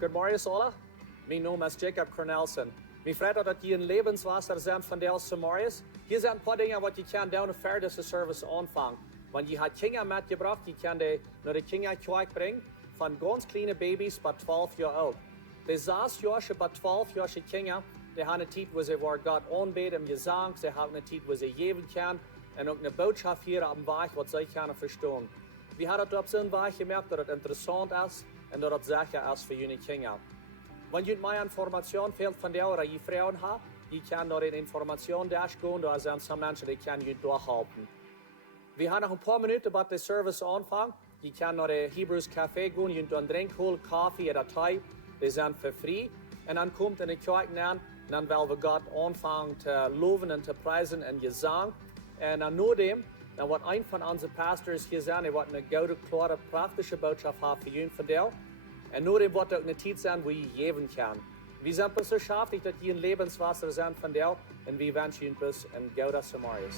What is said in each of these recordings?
Goedemorgen alle. Mijn naam is Jacob Cornelsen. Mijn vriend dat je een Lebenswasser zijn van de Somaliërs. Hier zijn een paar dingen wat je kan doen voor deze service aanvangen. Want je hebt kinderen metgebracht, je kan die naar de kinderkerk brengen. Van ganz kleine baby's tot 12 jaar oud. De 6-jarige tot 12-jarige kinderen, die hebben een tijd waar ze voor God aanbeden im Gesang. Ze hebben een tijd waar ze geven kunnen. En ook een boodschap hier op dem Weg, wat zij kunnen verstaan. We hebben het op zo'n weg gemerkt dat het interessant is en dat het zeker is voor jullie kinderen. Wanneer je meer informatie fehlt van jou oder je vrouwen hebt, je kan naar de informatie gaan, daar zijn sommige mensen die kunnen je doorhelpen. We hebben nog een paar minuten bij de service aanvangen. Je kan naar de Hebrews Café gaan, je kunt drink holen, koffie of thee. Die zijn voor vrij. En dan komt in de kerk aan, en dan willen we God aanvangen te loven en te prijzen en gezang. En dan nadem, dan wordt een van onze pastors hier zijn, die wordt een gouden, klare, praktische boodschap hebben voor jullie vertellen. En nadem wordt ook een tijd zijn waar je geven kan. We zijn zo schaftig dat je een Lebenswasser zijn van jou en we wensen je een gouden Somaliërs.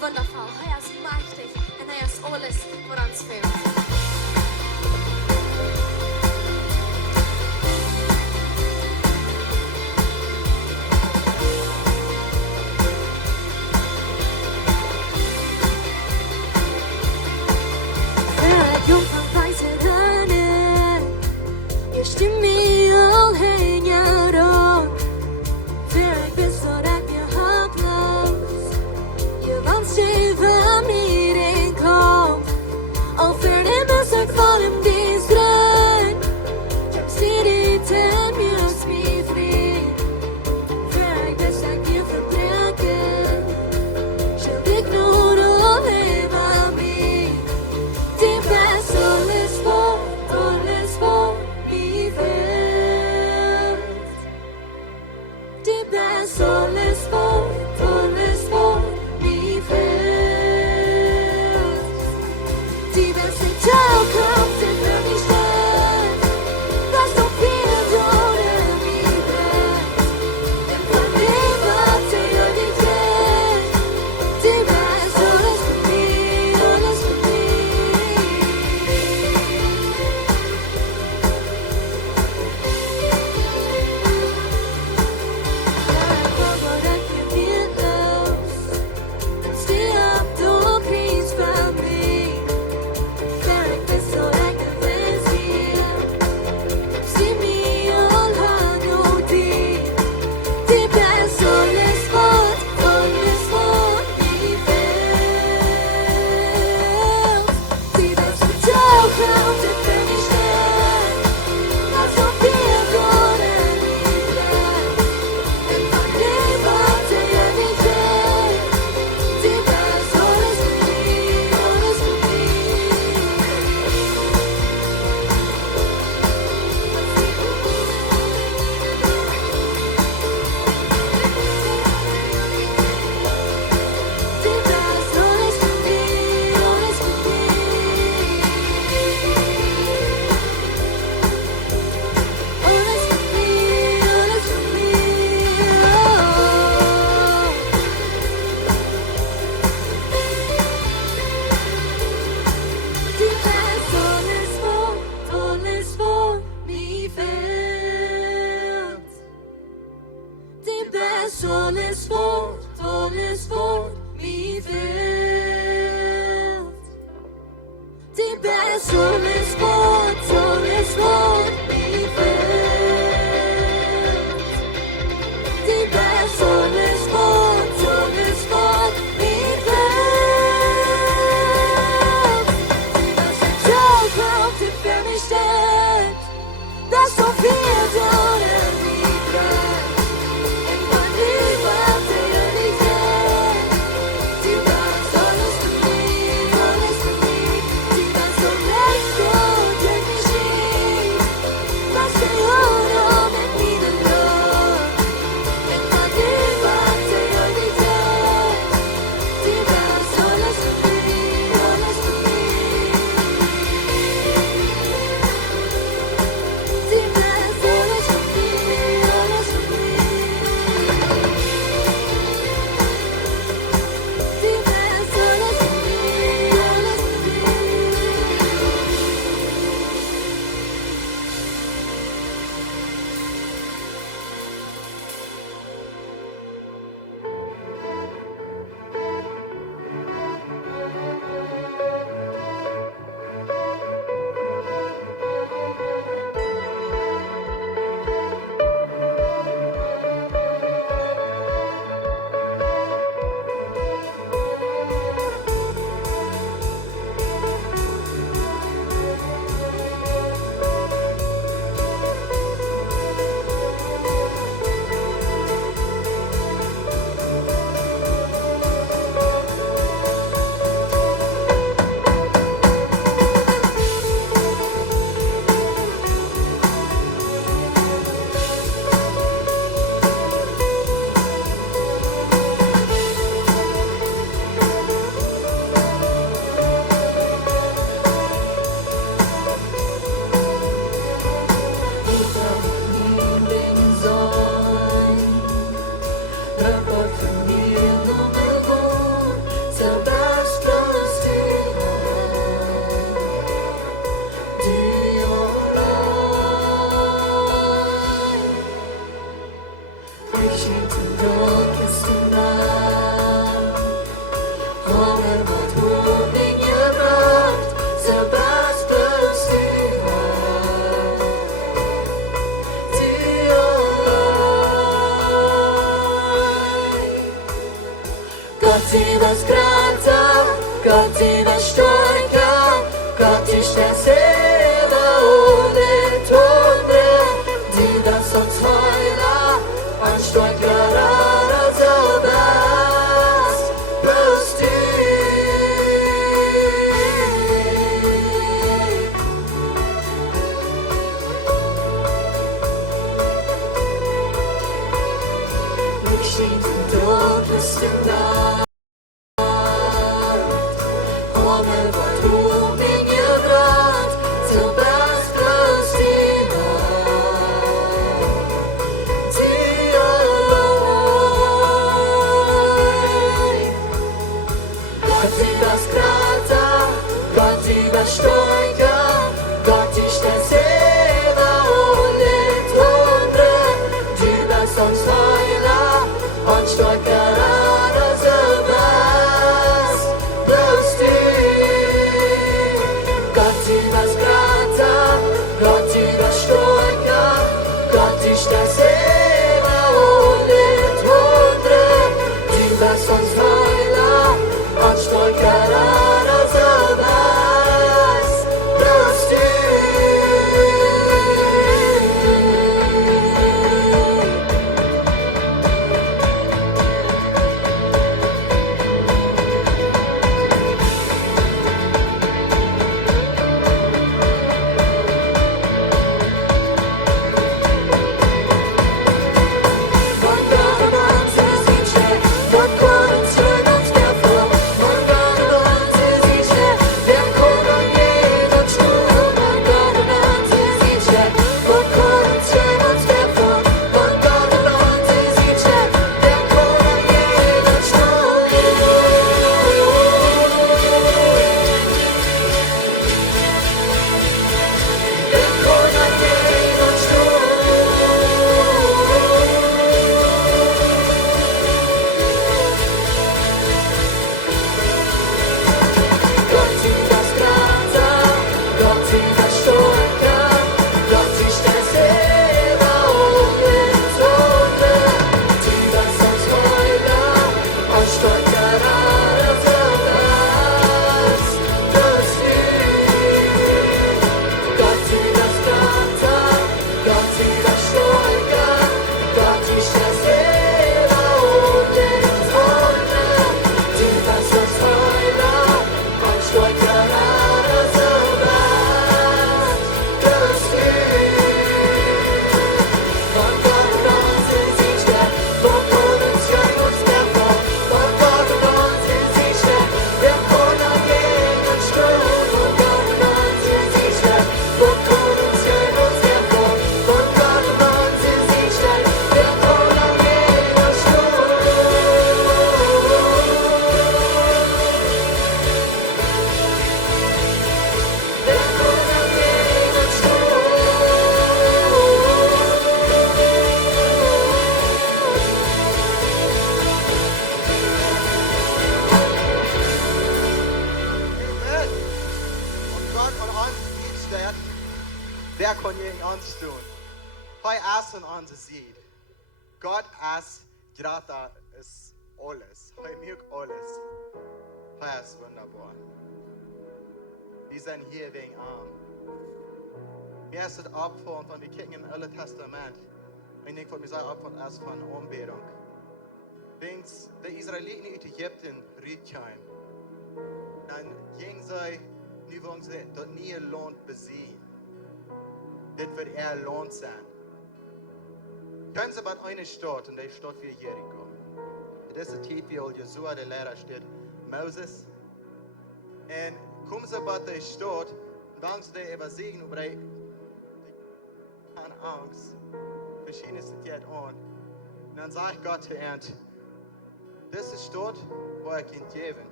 Wundervoll, er ist mächtig und er ist alles, woran es fehlt. Over the Gott ist starker, Gott ist der Seele ohne Tode, die das uns heiler, ansteuert so was, bloß ich steht im dunkelsten Nacht. Wer kan gegen uns tun? Hoi essen onze ziet. Gott as grata ist alles. Hoi mir alles. Hoi ist wunderbar. Wir sind hier wegen arm. Wir sind Opfer und wir kicken im Alten Testament. Ich denke, wir sagen Opfer erst von Anbetung. Wenn die Israeliten in Ägypten rütteln, dann gehen sie, nu wollen sie dort nie lohnt besiegen. Das wird lohnt sein. Können Sie bei einer Stadt, und die Stadt wie Jericho. In dieser Zeit, wie Jesua, der Lehrer, steht, Moses. Und kommen Sie bei der Stadt, und wollen Sie die übersehen, über die keine Angst, verschiedene Situationen an. Und dann sagt Gott zu ihnen, diese Stadt, wo ich Ihnen geben,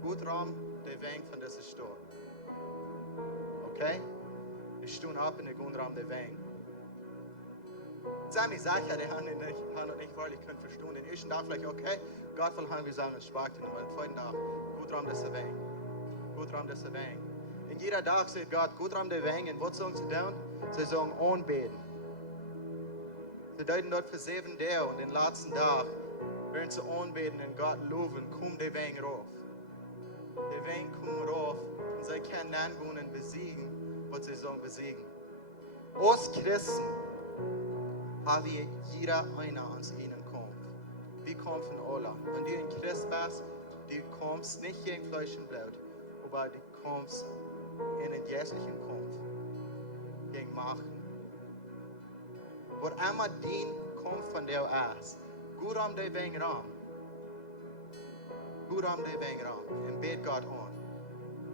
gut Raum, der Weg von dieser Stadt. Okay? Ich stehe ab in den Grundraum der Weg. Sami sagt ja, die haben nicht wirklich können verstehen. Den ersten Tag vielleicht, okay, Gott will haben wir sagen, es sprach ihn, aber den zweiten Tag, gut Raum des Weg. Gut Raum des Weg. Und jeder Tag sagt Gott, gut Raum der Weg. Und was sagen sie dann? Sie sagen, anbeten. Sie deuten dort für 7 Tage und den letzten Tag werden sie anbeten und Gott loben, kommt der Weg rauf. Die Wein kommen rauf und sie können dann gehen und besiegen, was sie sollen besiegen. Als Christen haben wir jeder einer uns ihnen kommt. Wir kommen von alle. Und du in Christ bist, du kommst nicht gegen Fleisch und Blut, aber du kommst in den jährlichen Kampf gegen Machen. Wat immer dien Kampf von dir ist, gut am die Wegen ram. Gut am die Wegen ram. Und bet Gott an.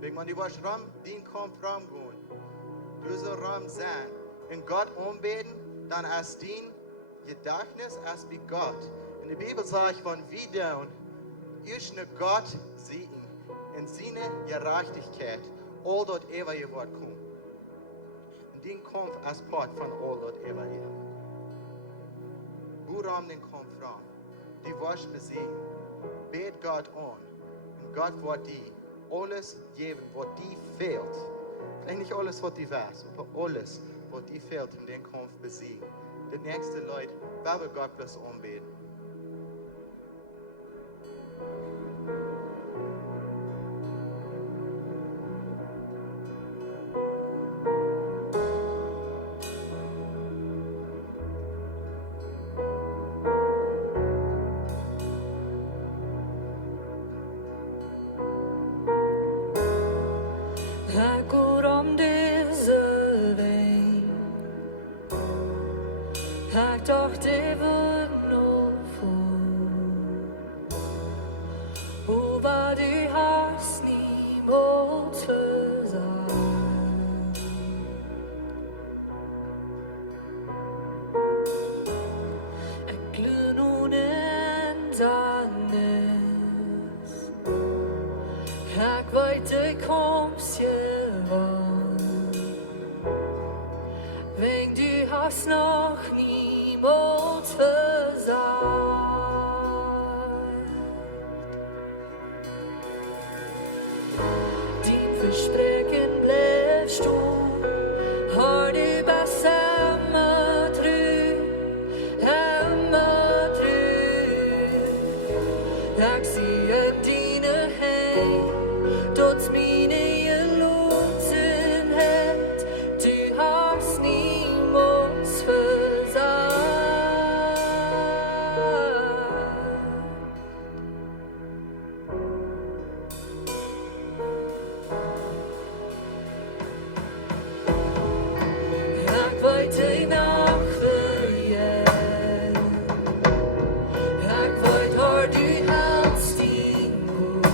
Wenn man die was ram, dien Kampf ram gehen. Du sollst ram sein. Und Gott anbeten, dann ist dien Gedächtnis als wie Gott. In der Bibel sagt von wieder und ich ne Gott sehen in seine Gerechtigkeit, all dort ever ihr Wort kommt. Und den Kampf als Part von all dort ever ihr. Gut am den Kampf ran. Die was besiegen. Bet Gott an. Und Gott wird die alles geben, was die fehlt. Vielleicht nicht alles, was die weiß, aber alles, was die fehlt, um den Kampf besiegen. Die nächste Leute, wer will Gott bloß anbeten? Jag går om diese Wein. Jag dachte wird noch vor. Var du hast niemals versagt. Jag glömde nun ändandes. Jag vet det kommst wenn du hast noch niemals versagt. Din Versprechen bleibst du, har du besser trygg, hemma trygg. Jag ser dina händer, trots mina gelosenhet, du hast niemals versagt. Jag vet dig nachföljen, jag vet har du helst din bord.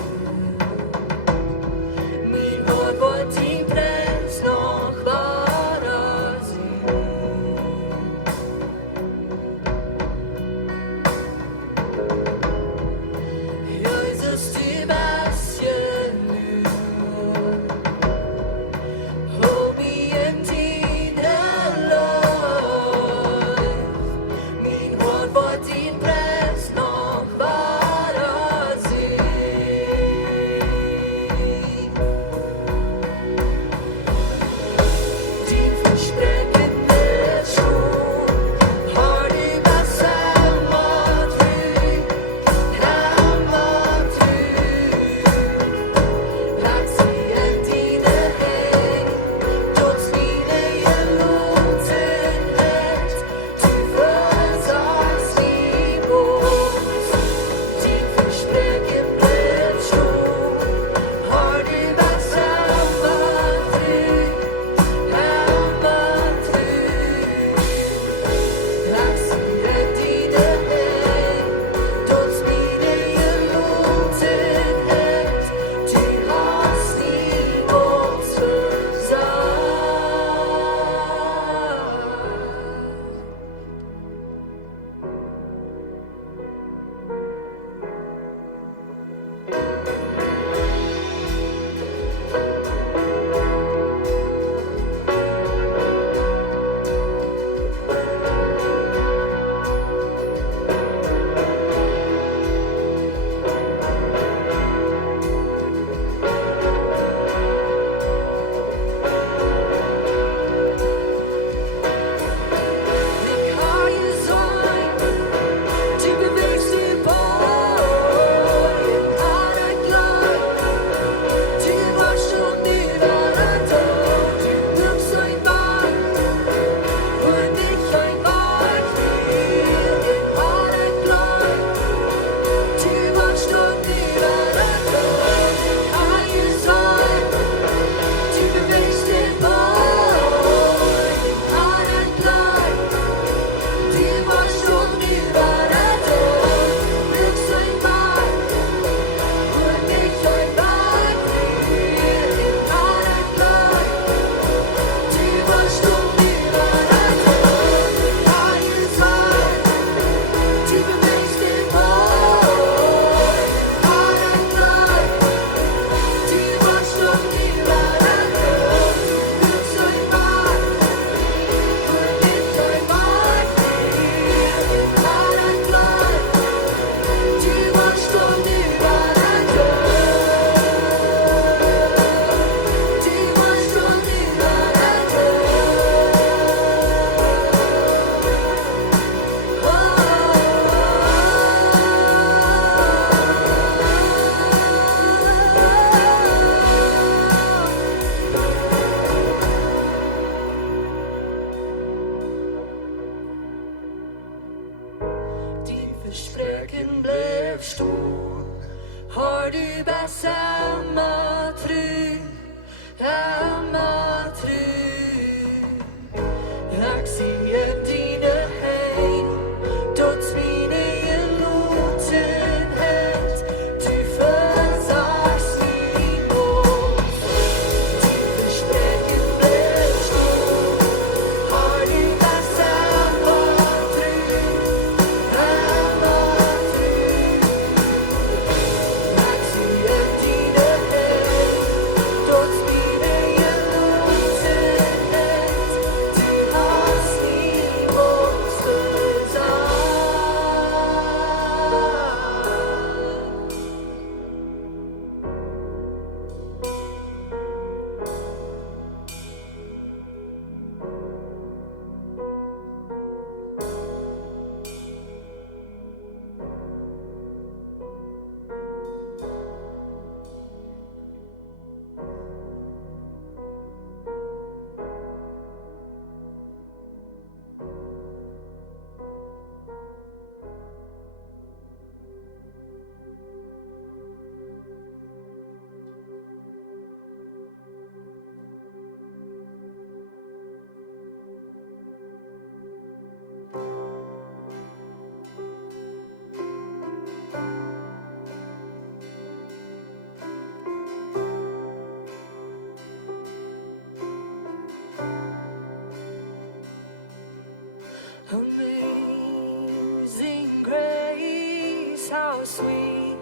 Amazing grace, how sweet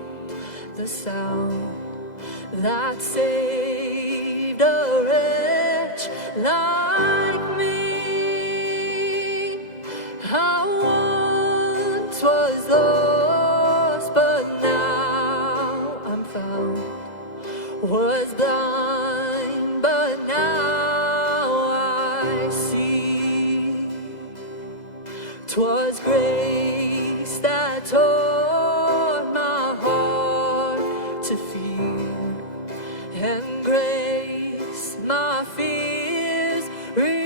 the sound that saved a wretch like me. I once was lost, but now I'm found. Was blind, but now I see. 'Twas grace that taught my heart to fear, and grace my fears relieved.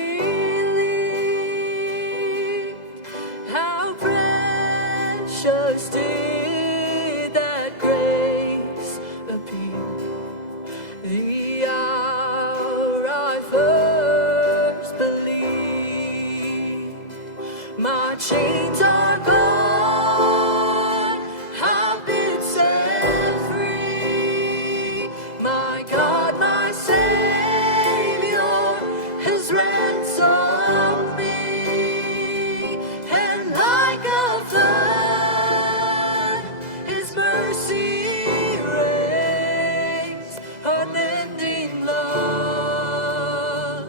How precious did that grace appear, the hour I first believed. My chains are gone, I've been set free. My God, my Savior has ransomed me, and like a flood, His mercy reigns, unending love,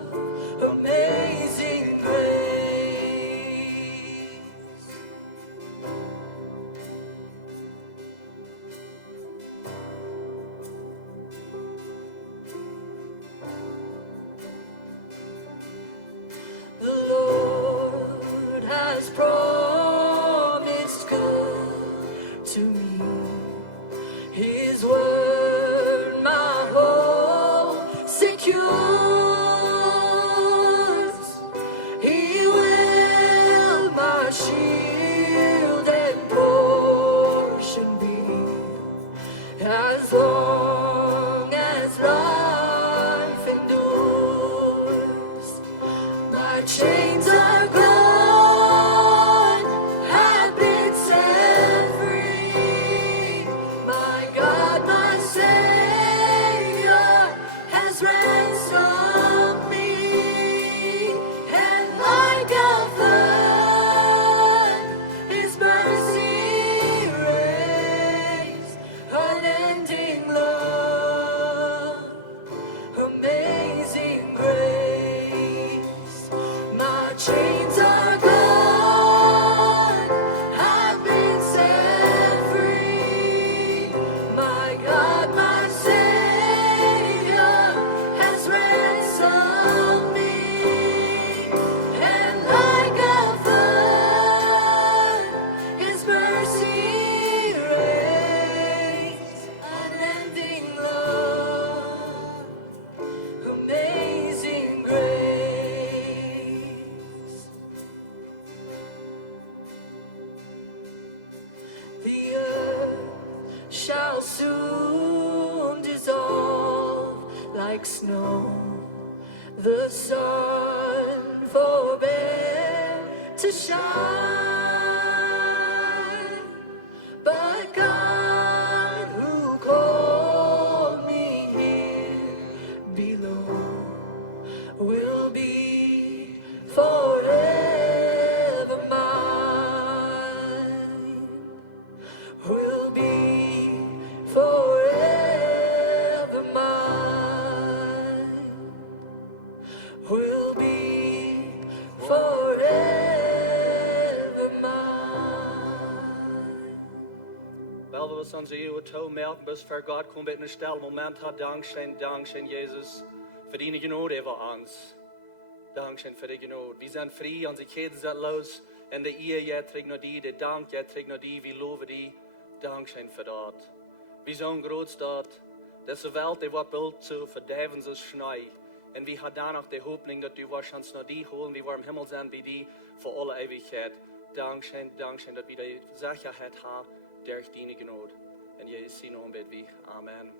amazing grace. The Lord has promised good to me. His word my hope secures. He will my shield and portion be, as long as life endures. My chains are gone, have been set free. My God, my Savior has ransomed me, and like a flood, His mercy reigns, unending love, amazing grace. My chains are gone, I've been set free. My God, my Savior has ransomed me, and like a flood, His mercy reigns, unending love, amazing grace. The earth shall soon dissolve like snow. The sun forbear to shine, but God who called me here below will be forever mine, will be forever mine, will be forever mine. Wel, we was onze eeuwen toe melken, bis voor God komt met een stel moment had. Dankzij Jezus, voor die genade over ons. Dankzij voor die genade. We zijn vrij, onze kinderen zijn los. En de eer jij terug naar die, de dank jij terug naar die, we loven die. Dankzij voor dat. We zijn groot dat. Deze wereld die wordt beeld zu verderven zo snel. En we hadden danach de hoopning dat u waarschijnlijk naar die holen, we warm Himmel zijn bij die voor alle eeuwigheid. Dankzij dat we de zekerheid hebben durch die genade. En Jezus zien om bij wie. Amen.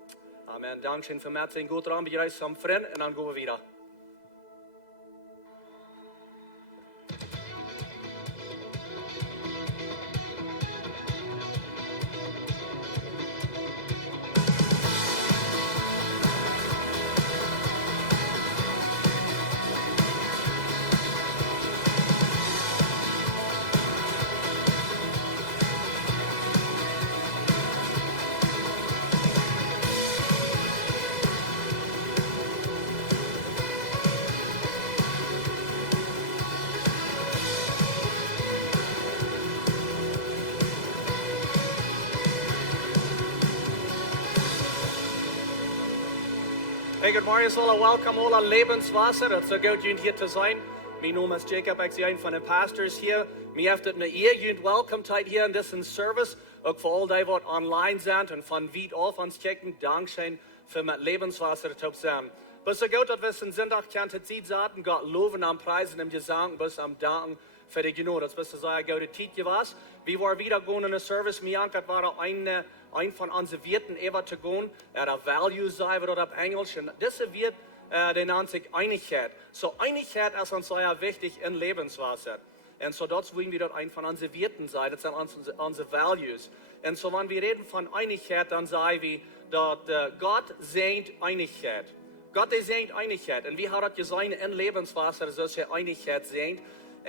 Amen. Dankzij voor mij zijn goed raam, bereis samen vrienden en dan gaan we weer. Hey, good morning, alle. Welcome all an Lebenswasser. Het is zo goed jullie hier te zijn. Mijn naam is Jacob, ik ben een van de pastors hier. Mij heeft het een eer, jullie welkom tijd hier in deze service. Ook voor al die wat online zijn en van wie af ons kijken. Dankzij voor met Lebenswasser te zijn. Maar zo goed dat we zijn zondag kunnen tijd zaten, Gott loven am Preisen im Gesang, bis am Danken für die Genot. Das bist du sagen, gute Zeit was. Wir waren wieder gehen in der Service. Mir ankert war ein von unseren Wirten ever zu gehen. Der Value sei, wird auf Englisch. Und diese Wirt, der nennt sich Einigkeit. So Einigkeit ist uns sehr wichtig in Lebenswasser. Und so dort wollen wir dort ein von unseren Wirten sein. Das sind unsere Values. Und so wenn wir reden von Einigkeit, dann sagen wir, dass Gott sehnt Einigkeit. Gott sehnt Einigkeit. Und wie hat das gesehen in Lebenswasser, dass er Einigkeit sehnt?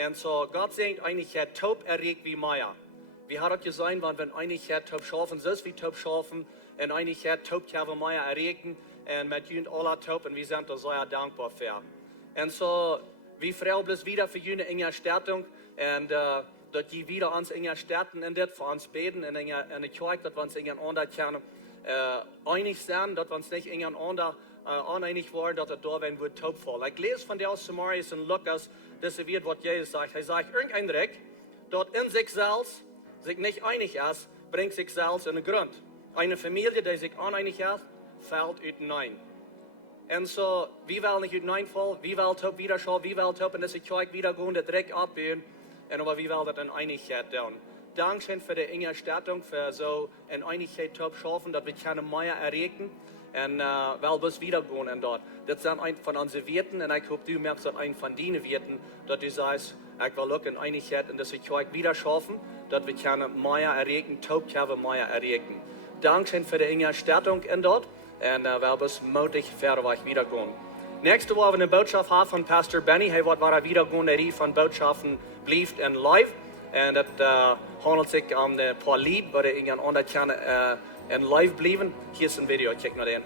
Und so Gott sehnt Einigkeit, Taub erregt wie Meier. Wie hat das gesehen, wenn Einigkeit Taub schaffen, so ist wie Taub schaffen, und Einigkeit Taub wie Meier erregen, und mit jünd aller Taub, und wir sind da sehr dankbar für. Und so, wie Frau bloß wieder für jüne in der Stertung, und dass die wieder uns in der Sterten in das, für uns beten, in der Kirche, dass wir uns in der anderen können, einig sein, dass wir uns nicht in der anderen uneinig waren, dass er da werden wird taub fall. Ich lese von der aus Samarias in Lukas, das wird, was Jesus sagt. Er sagt, irgendein Dreck, dort in sich selbst sich nicht einig ist, bringt sich selbst in den Grund. Eine Familie, die sich uneinig ist, fällt hinein. Und so, wie will nicht hineinfallen, wie will taub wieder schauen, wie will taub in diese Kirche wieder gehen, der Dreck abhören, und aber wie will das in Einigkeit tun. Dankeschön für die Ingerstattung, für so in Einigkeit taub schaffen, dass wir keine Meier erregen. Und weil wir wieder gehen und dort. Das sind ein von unseren Werten und ich hoffe, du merkst das ein von deinen Werten, dass du sagst, ich will auch in Einigkeit in dieser Kirche wieder schaffen, dass wir keine Meier erregen, taub keine Meier erregen. Dankeschön für die Ingerstattung in dort und weil wir mutig verweg wieder gehen. Nächste Woche eine Botschaft haben von Pastor Benny, hey, was war er wieder gehen, der von Botschaften Blieft und Live. Und das handelt sich um ein paar Lied, wo der irgendein anderer kann en live blijven. Hier is een video, kijk naar den.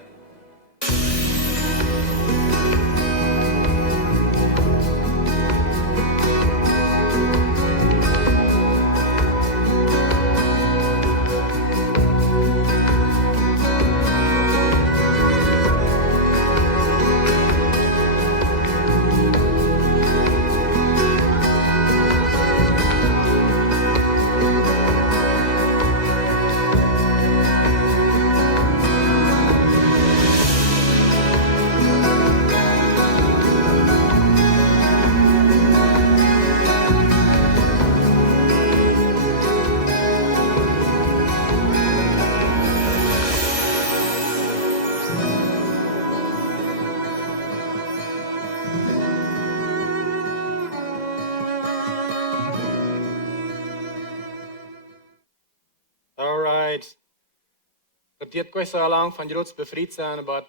Dat dit kwestie al lang van Joods bevrijd zijn, maar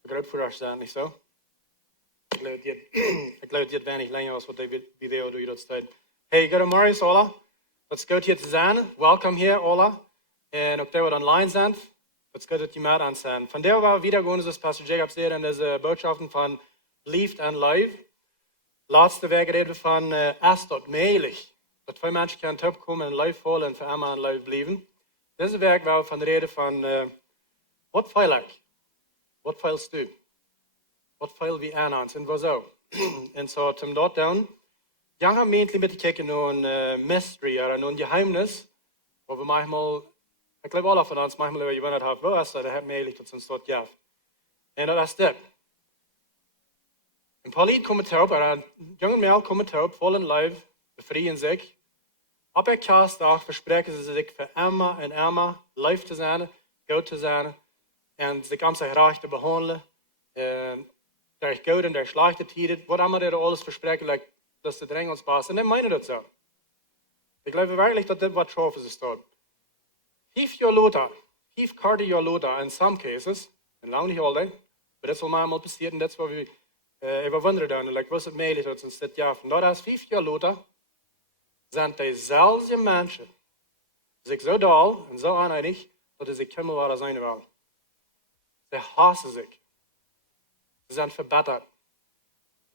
begrijp voor ons zijn, niet zo? Ik geloof dit weinig langer als wat de video door Joods tijd. Hey, goedemorgen alle. Het is goed hier te zijn. Welkom hier alle. En ook die wat online zijn. Het is goed dat je met aan zijn. Van der waar we weer gaan, zoals Pastor Jacob zei, in deze boodschappen van Blieft en Live. Laatste week reden we van is dat mogelijk. Dat veel mensen kunnen opkomen en live vallen en voor allemaal en live blijven. Deze week wou van reden van wat veel ik, wat veel stu, wat veel wie aan ons en wat zo. En zo om dat doen, dan gaan we eindelijk met kijken naar een mystery, naar een geheimnis, waar we manchmal, ik geloof alle van ons, manchmal je wanneer het was, dat het mogelijk tot ons tot ja. En dat is dit. Een paar lied komen erop, een jonge mail komt erop, vol in live, bevrijen zich. Op een kerstdag verspreken ze zich voor immer en immer live te zijn, goed te zijn en zich om zich recht te behandelen. Der goed en der slechte tijden, wat allemaal er alles verspreken, dat is de drengels pas. En dan meinen dat zo. Ik geloof werkelijk dat dit wat schoof is staat. 5 jaar later, 5 kwart jaar later in some cases, en lang niet altijd, maar dat zal maar passeren en dat is wat we even wonderen doen. Was het mogelijk dat ons dit jaar van dat is 5 jaar later, zijn dezelfde mensen zich zo dol en zo oneinig dat ze kunnen waar zijn willen. Ze hassen zich. Ze zijn verbitterd.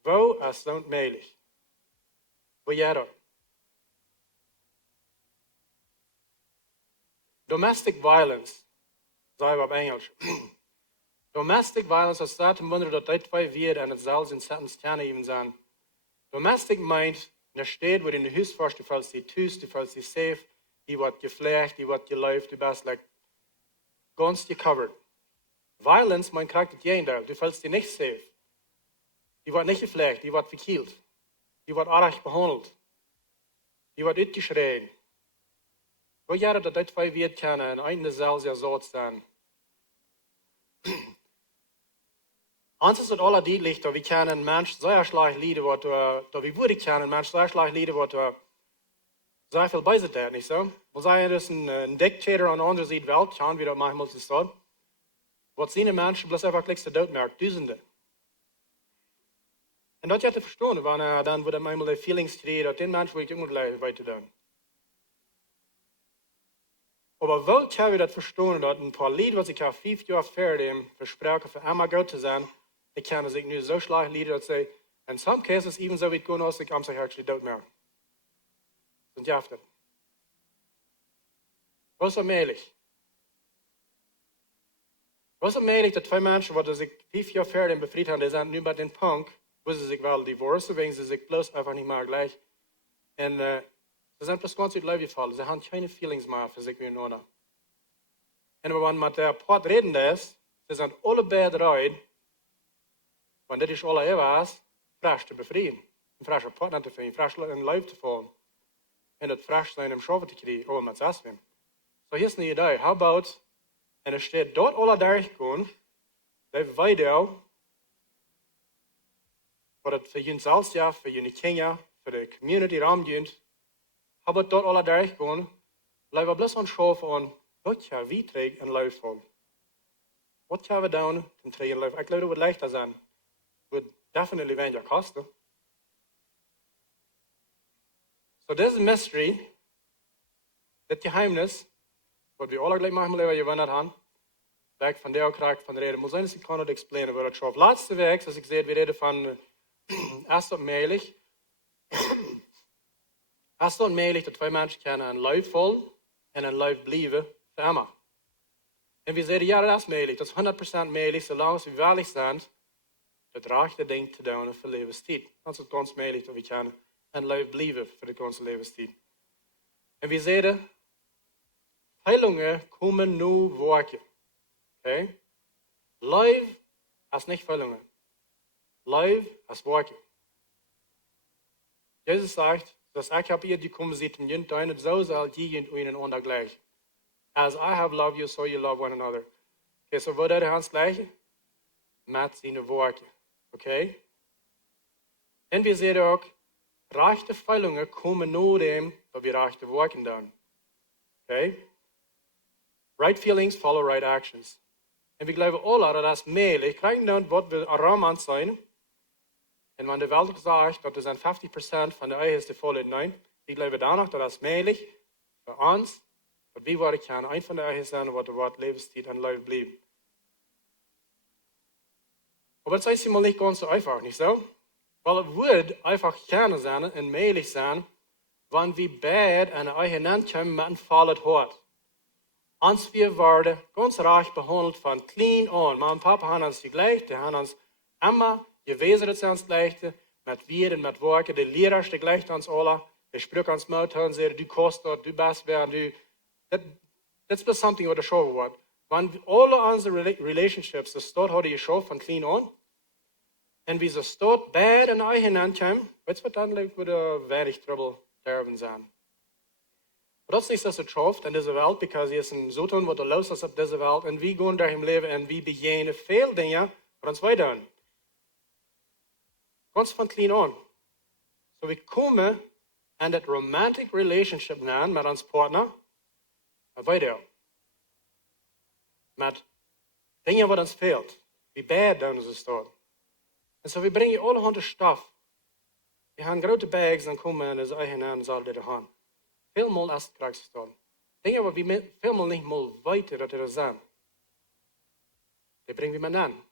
Wo is dat mogelijk? Wo jij dat? Domestic violence, zei we op Engels. Domestic violence, als staat im Wunder, dat die twee weer en het zelfs in sentence kan even zijn. Domestic meint, in der Stadt, wo du in der Haus fährst, du fühlst dich tust, du fühlst dich safe, die wird gepflegt, die wird geläuft, du bist like, ganz gecovert. Violence meint, kriegt es jeden Tag, du fühlst dich nicht safe. Die wird nicht gepflegt, die wird verkielt. Die wird arg behandelt. Die wird uitgeschreien. Wat jij dat die twee weer kennen en einde zelfs ja zo staan. Ons is het alle duidelijk dat we kennen een mens zeer slecht lijden wordt, dat we worden kennen een mens zeer slecht lijden wordt, zeer veel bij zit, niet zo? We zeggen dus een dictator aan de andere zijde wel, kan we dat manchmal zo staan. Wat zien de mensen, bloos einfach kliks de dood merkt, duizenden. En dat je te verstaan, wanneer dan wordt manchmal de feelings krijgen, dat die mens wil ik ook moet blijven weiter doen. Aber wel kan we dat verstaan, dat een paar lieden, wat ik al 5 jaar verder versproken voor allemaal goed te zijn, ik kan zich nu zo slecht lieden dat ze, in some cases, even zo wie het gewoon als ik am zich actually dood merk. Und ja, das. Was ist möglich? Was ist möglich, dass zwei Menschen, die sich 5 Jahre vorher befreit haben, die sind nu bei den Punkt, wo sie sich wel divorcen, wegen sie sich bloß einfach nicht mehr gleich. Und sie sind bloß ganz uit Leben gefallen. Sie haben keine Feelings mehr für sich miteinander. Und wenn man mit der Part reden ist, sie sind alle beide bereit, wenn das ist alle was, frisch zu befreien. Een frische partner te vinden, frisch in Leben zu fallen. Und das frisch sein im Schaffen zu kriegen, aber mit Essen. So hier ist eine Idee. How about, und es steht dort alle durchgehen, die weiter, voor het voor jullie zelfs, voor jullie kinderen, voor de community raamdient, how about dort alle durchgehen, blijven we bloos aanschauen aan, wat gaan we krijgen in leven? Wat gaan we doen om te krijgen in leven? Ik geloof dat het leichter zijn. Het wordt definitely weniger kosten. So this mystery, dit geheimnis, wat we alle gelijk manchmal even gewonnen hebben, weg van der krijg van de reden. Maar zijn, ik kan het explainen, wat het schoof. Laatste week, zoals ik zei, we reden van eerst onmiddellijk. Eerst onmiddellijk dat twee mensen kunnen een leven volgen en een leven blijven voor immer. En we zeiden, ja, dat is mogelijk. Dat is 100% mogelijk, zolang we waarlijk zijn, het rechte ding te doen voor levenstijd. Dat is het ganz mogelijk dat we kunnen en leven blijven voor de ganze levenstijd. En we zeiden, heilungen komen nu werken. Okay? Leven is niet heilungen. Leven is werken. Jezus zegt, dass ich habe ihr gekommen seid im Jünd und so soll die und ihnen ander gleich. As I have loved you, so you love one another. Okay, so wat is het gleiche? Met zijn woorden. Okay? En we zeggen ook, rechte feilungen komen nur dem, dat we rechte woorden doen. Okay? Right feelings follow right actions. En we geloven alle dat is mogelijk. Krijgen dan wat we arm aan zijn. En wanneer de Welt sagt, dat er zijn 50% van de eigenste volheid nein, we geloven dan nog dat is mogelijk voor ons, dat we worden kunnen, een van de eigen zijn, wat er wordt levenstijd en leven blijven. Aber das ist mal nicht ganz so einfach, nicht so? Weil es wird einfach gerne sein und möglich sein, wenn wir beide eine eigene kommen mit einem fallen Hort. Uns wir werden ganz reich behandelt von klein an. Mama und Papa haben uns gleich, die haben uns immer gewesen, dass sie uns gleichen, mit wir und mit Worten. Die Lehrer, die gleichen uns alle, die sprechen uns mit und sagen, du kannst dort, du bist wer, du. That's just something what the show wird. Wenn alle unsere relationships, das dort heute geschaut von klein an, und wie sie dort beide in eigen Hand kommen, weißt du, was dann würde wenig Trouble sterben sein. Aber das ist nicht, dass es schafft in dieser Welt, weil sie ist ein so tun, was los ist auf dieser Welt, und wir gehen durch im Leben und wir begehen viele Dinge, die uns weiter tun. Ganz von klein an. So wir kommen in das romantic relationship an mit uns Partner, weiter. Mit Dingen, die uns fehlt. Wie beide tun es dort. En so, we brengen alle handen stof. We gaan grote bags en komen en zijn eigen aan zal dit gaan. Veelmaal als het krijgt staan. Dingen waar we veelmaal niet meer weten dat er zijn. Die brengen we maar aan.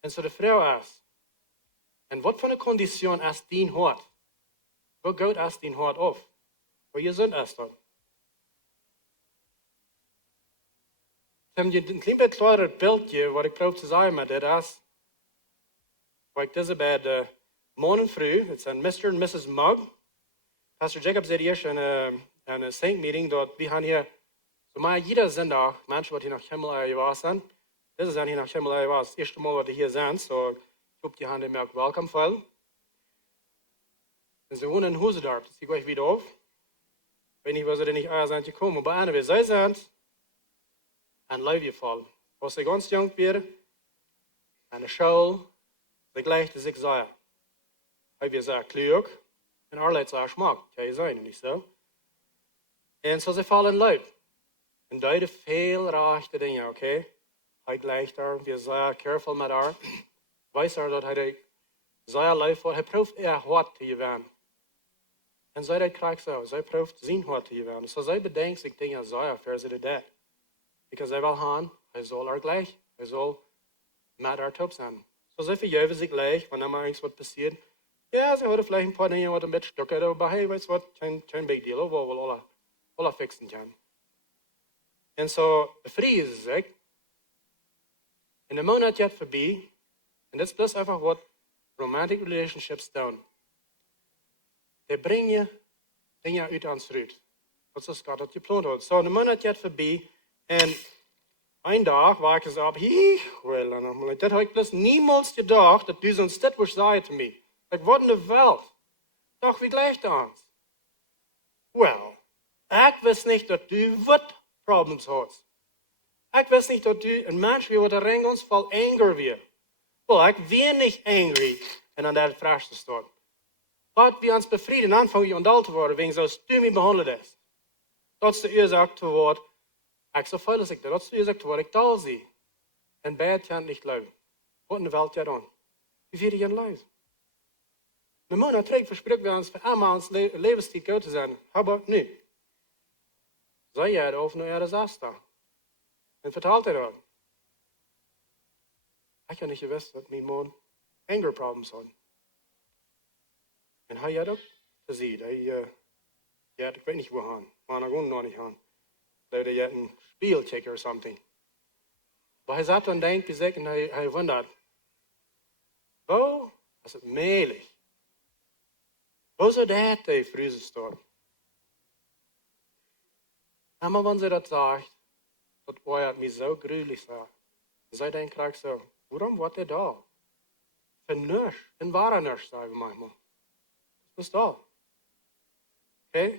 En zo de vrouw is. En wat voor een conditie is die hart? Hoe goed is die hart af? Hoe gezond is dat? heb je een klein beetje kleiner beeldje wat ik probeer te zeggen met dit is. Waar ik deze bij de morgen vroeg, het zijn Mr. en Mrs. Mugg. Pastor Jacob zei eerst in een Saint-meeting dat we gaan hier, so maar jeder zondag, mensen wat hier naar Himmel was zijn. Deze zijn hier naar Himmel was. Het eerste Mal, wat die hier zijn, so ik hoop die gaan die ook welkom voelen. En ze wonen in Hoezendorp, dat zie ik euch wieder auf. Ik weet niet waar ze er niet uit zijn gekomen, maar anyway, zij zijn aan Leuvjeval. Als ze ganz jong waren, aan de school, ze gleichte zich zeer. Hij was zeer klug en allerlei zeer smaak, kan je zijn, niet zo? En zo ze vallen in love. En duiden veel rechte dingen, oké? Hij gleicht haar, we zeer careful met haar. Weiß er dat hij zeer lief wordt, hij proeft hard te geven. En zij dat krijgt zo, zij proeft zijn hart te geven. So zij bedenkt zich dingen zeer voor ze dat. Because hij wil gaan, hij zal haar gleich, hij zal met haar top zijn. So zij verjuiven zich gleich, wanneer maar iets wat passiert. Ja, ze hadden vielleicht een paar dingen wat een beetje stukken, maar hey, weet je wat, geen big deal, we wel alle fixen kan. En zo bevrijen ze zich. En de maand gaat voorbij. En dit is plus einfach wat romantic relationships doen. Die brengen dingen uit ons ruit. Dat is wat je gepland had. Zo, de maand gaat voorbij. En een dag waken ze op. Dit heb ik plus niemals gedacht dat du zo'n dit was zei te mij. Ik wat in de wereld. Doch wie gleicht ons? Wel, ik wist niet dat du wat problems had. Ik wist niet dat du een mens wie wat er in ons vol anger weer. Wel, ik ben niet angry. En dan dat vraagste staat. Wat we ons bevrieden, aanvang je ondal te worden, wegen zoals du mij behandeld is. Dat is de oorzaak te worden. Ik zo vuil als ik dat is de oorzaak te worden, ik tal zie. En bij het kan niet luiden. Wat in de wereld ja dan? Wie vier je luid? De man had terug verspreekt bij ons, voor allemaal ons levenstijd uit te zijn. Maar nu. Zei jij of nu er is afstaan? En vertelt hij dat. Ik had niet gewist dat mijn man anger problems had. En hij had ook gezien. Ja, ik weet niet waar gaan. Maar hij kon nog niet gaan. Dat hij had een spiel checken of something. Maar hij zat en denkt bij zich en hij wondert. Oh, is het melig. Hoe zou dat hij vriezen staan? En maar wanneer ze dat zegt, dat was het mij zo gruwelijk zo. Zij denken ook zo, waarom wordt hij daar? Voor niks, en waar niks, zeggen we manchmal. Dat is dat. Oké?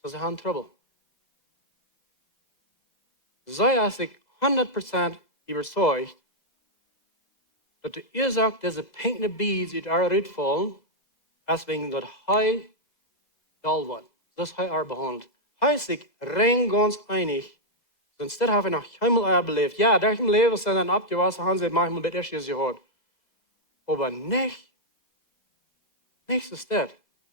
So ze gaan trouble. Zij is ik 100% überzeugt, dat de oorzaak deze pinkende beads uit haar uitvallen, is wegen dat hij dal wordt. Dat hij haar behandelt. Hij is zich rein ganz einig. Sonst habe ich noch einmal beleefd. Ja, durch im Leben sind dann abgewassen, haben sie manchmal mit Ischies gehört. Aber nicht ist das.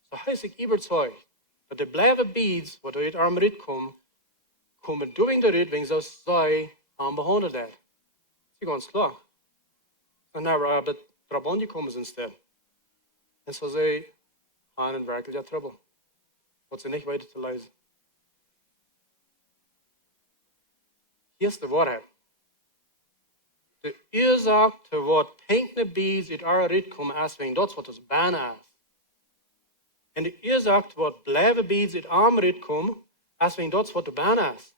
So heißt ich überzeugt, dass die bleiben Beads, die uit arm Riet kommen durch den Riet, wenn sie sei, haben behandelt hat. Das ist ganz klar. Und dann haben wir drauf angekommen sind. Und so sie haben wirklich ja Trouble. Was sie nicht weiter zu lesen. Hier ist die Wahrheit. De oorzaak te wat pinkende bees uit haar rit komen is wegen dat wat ons bijna is. En de oorzaak te wat blijven bees uit arm rit komen is wegen dat wat de bijna is.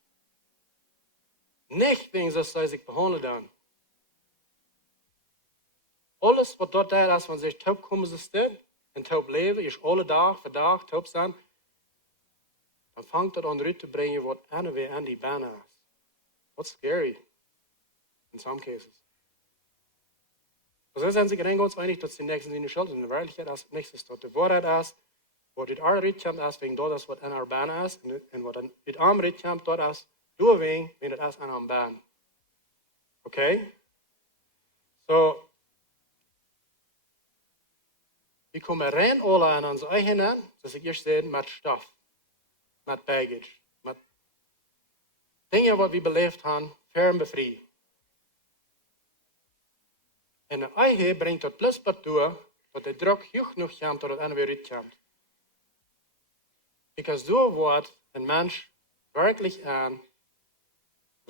Niet wegen dat zij zich behandelen dan. Alles wat dat daar is van zich taub komen ze stil en taub leven, is alle dag voor dag taub zijn, dan vangt dat aan de rit te brengen wat en weer aan die bijna is. What's scary in some cases. Also sind sich ganz einig, dass die Nächsten in der Schuld in der Wirklichkeit als nächstes dort die Wahrheit ist, wo die Arme Ritt kommt, ist wegen dort, was an der Bahn ist, und was die Arme Ritt kommt, dort ist, nur wegen, wenn das ist an der Bahn. Okay? So, wir kommen rein alle an uns eigenen, dass ich erst sehe, mit Stoff, mit Baggage, mit Dingen, wat we beleefd hebben, ferm bevrijd. En de eigen brengt tot pluspunt toe, dat de druk hoog genoeg komt, tot het einde weer uitkomt. Because door wordt een mens werkelijk aan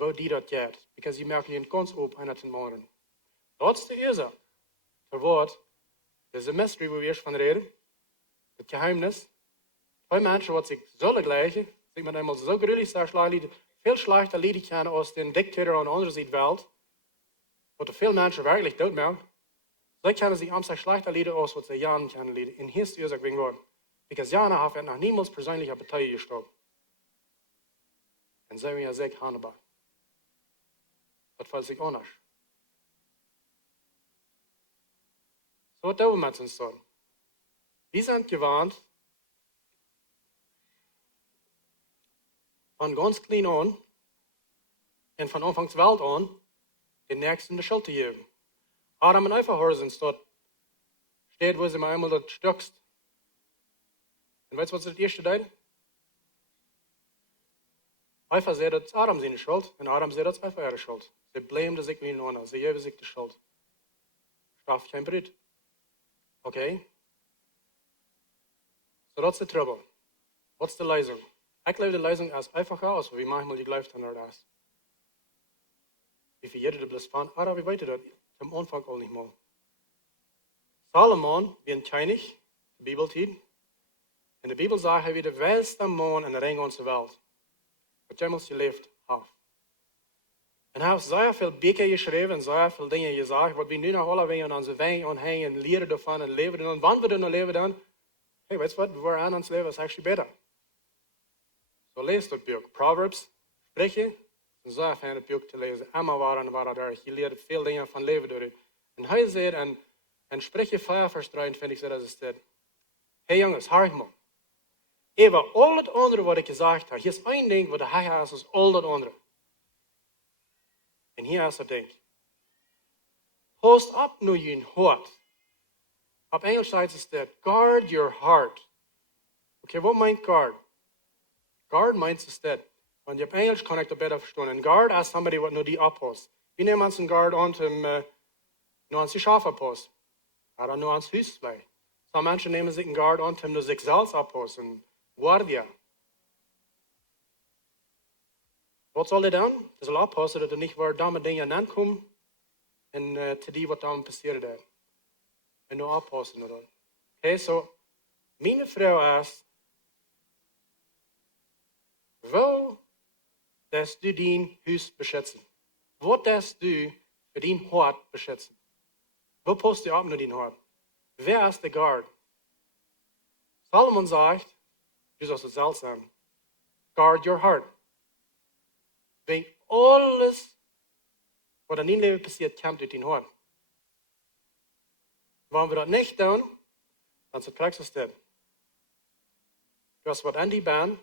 wo die dat geht. Because je merkt je ganz op einer ten morgen. Dat is de Ursache. Für wat, das ist ein Mystery, wo wir erst von reden. Das Geheimnis. Zwei Menschen, die sich so gleichen, sich mit einmal so grüllig sehr schlecht, viel schlechter Lieder kennen als den Diktator an der anderen Seite der Welt, wo viele Menschen wirklich tot machen. Sie kennen sich am schlechter Lieder aus, was sie Jahren kennen Lieder. In hier ist die Ursache wegen was. Because Jana hat noch niemals persönlich eine Partei gestorben. Und sie haben ja sich Hannibal. Das fällt sich anders. So hat wir mit uns tun. Wir sind gewarnt, von ganz klein an und von Anfangs Welt an, den Nächsten die Schuld zu geben. Adam und Eva hören sind dort, steht, wo sie mal einmal dort stückst. Und weißt du, was das erste deed? Eva zei dat Adam zijn schuld, en Adam zei dat Eva ihre schuld. Ze blameden zich wie een ze geven zich de schuld. Straf geen bruid. Okay? So dat is de trouble. Wat is de Lösung? Ik geloof de Lösung als einfacher aus, wie manchmal die gelooft aan das. Wie für jeder de bloß van, aber wie weet dat? Am Anfang auch nicht mal. Salomon, wie ein König, die Bibeltied. In de Bibel sagt, hij wie de wijste man in de ring onze Welt. Wat jemals geleefd heeft. En hij heeft zeer veel boeken geschreven en zeer veel dingen gezegd, wat we nu nog alle wegen aan onze wegen aanhangen en leren ervan en leven. En wanneer we dan leven dan, hey, weet je wat, we aan ons leven is actually beter. So lees dat boek. Proverbs, spreken, een zeer fijne boek te lezen. Emma waren daar. Je leert veel dingen van leven door het. En hij zegt, en spreken 5 vers 23, dat is dit. Hey jongens, hoor ik maar. Even al het andere wat ik gezegd heb, hier is één ding wat hij heeft als al dat andere. En hier is dat ding. Post op nu je hart. Op Engels is dat, guard your heart. Oké, wat meint guard? Guard meint is dat. Want op Engels kan ik dat beter verstaan. En guard is somebody wat nu die oppast. Wie neemt ons een guard aan om nu ons die schaaf oppast? Oder nu ons huis blij. Some mensen nemen zich een guard aan om nu zich zelfs oppast. Guardia. Wat zal hij dan? Hij zal oppassen dat er niet waar domme dingen aankomen en te die wat dan passiert is. En nu oppassen naar dat. Oké, so, mijn vrouw is, wo des du dien huis beschützen? Wat des du für dien hart beschützen? Wo post du op naar dien hart? Wer ist der guard? Salomon sagt, du sollst es selbst sein. Guard your heart. Wegen alles, was in deinem Leben passiert, kommt durch dein Hart. Wenn wir das nicht tun, dann ist die Praxis das. Du hast was an die Bahn,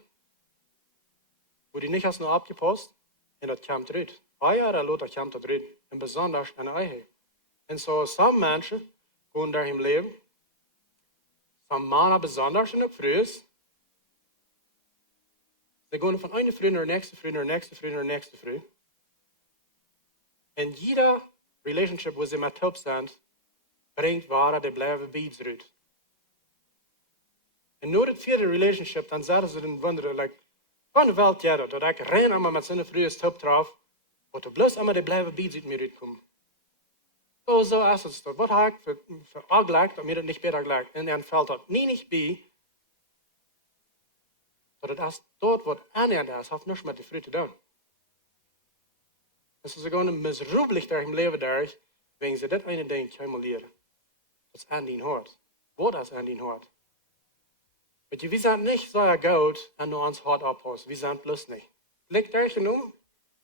wo du nicht hast nur abgepasst, und das kommt raus. Eier oder Lothar kommt das raus. Und besonders an Eier. Und so, some Menschen gehen da im Leben, some Männer besonders in der Früh, sie gehen von einer Früh naar de nächste Früh, naar de nächste Früh, naar de nächste Früh. En jeder relationship wo sie mit top sind, bringt ware de blijven beads uit. En na het vierde relationship, dan zaten ze dan wonderen, like, van de welt ja dat ik ren allemaal met zijn vroege top drauf, wat er bloos allemaal de blijven beads uit mir uitkomen. So is het toch. Wat heb ik voor aangelegd, dat mir dat niet beter gelegd. En dan valt dat niet bij, dat het dort wat aanneemt is, heeft niets met de fruit te doen. Dus ze gewoon miserabelig daar in leven daar, wegen ze dit ene ding helemaal leren. Dat is aan die hart. Wat is aan die hart? Weet je, we zijn niet zo goed en nur ons hart oppassen. We zijn bloß niet. Ligt daar genoemd,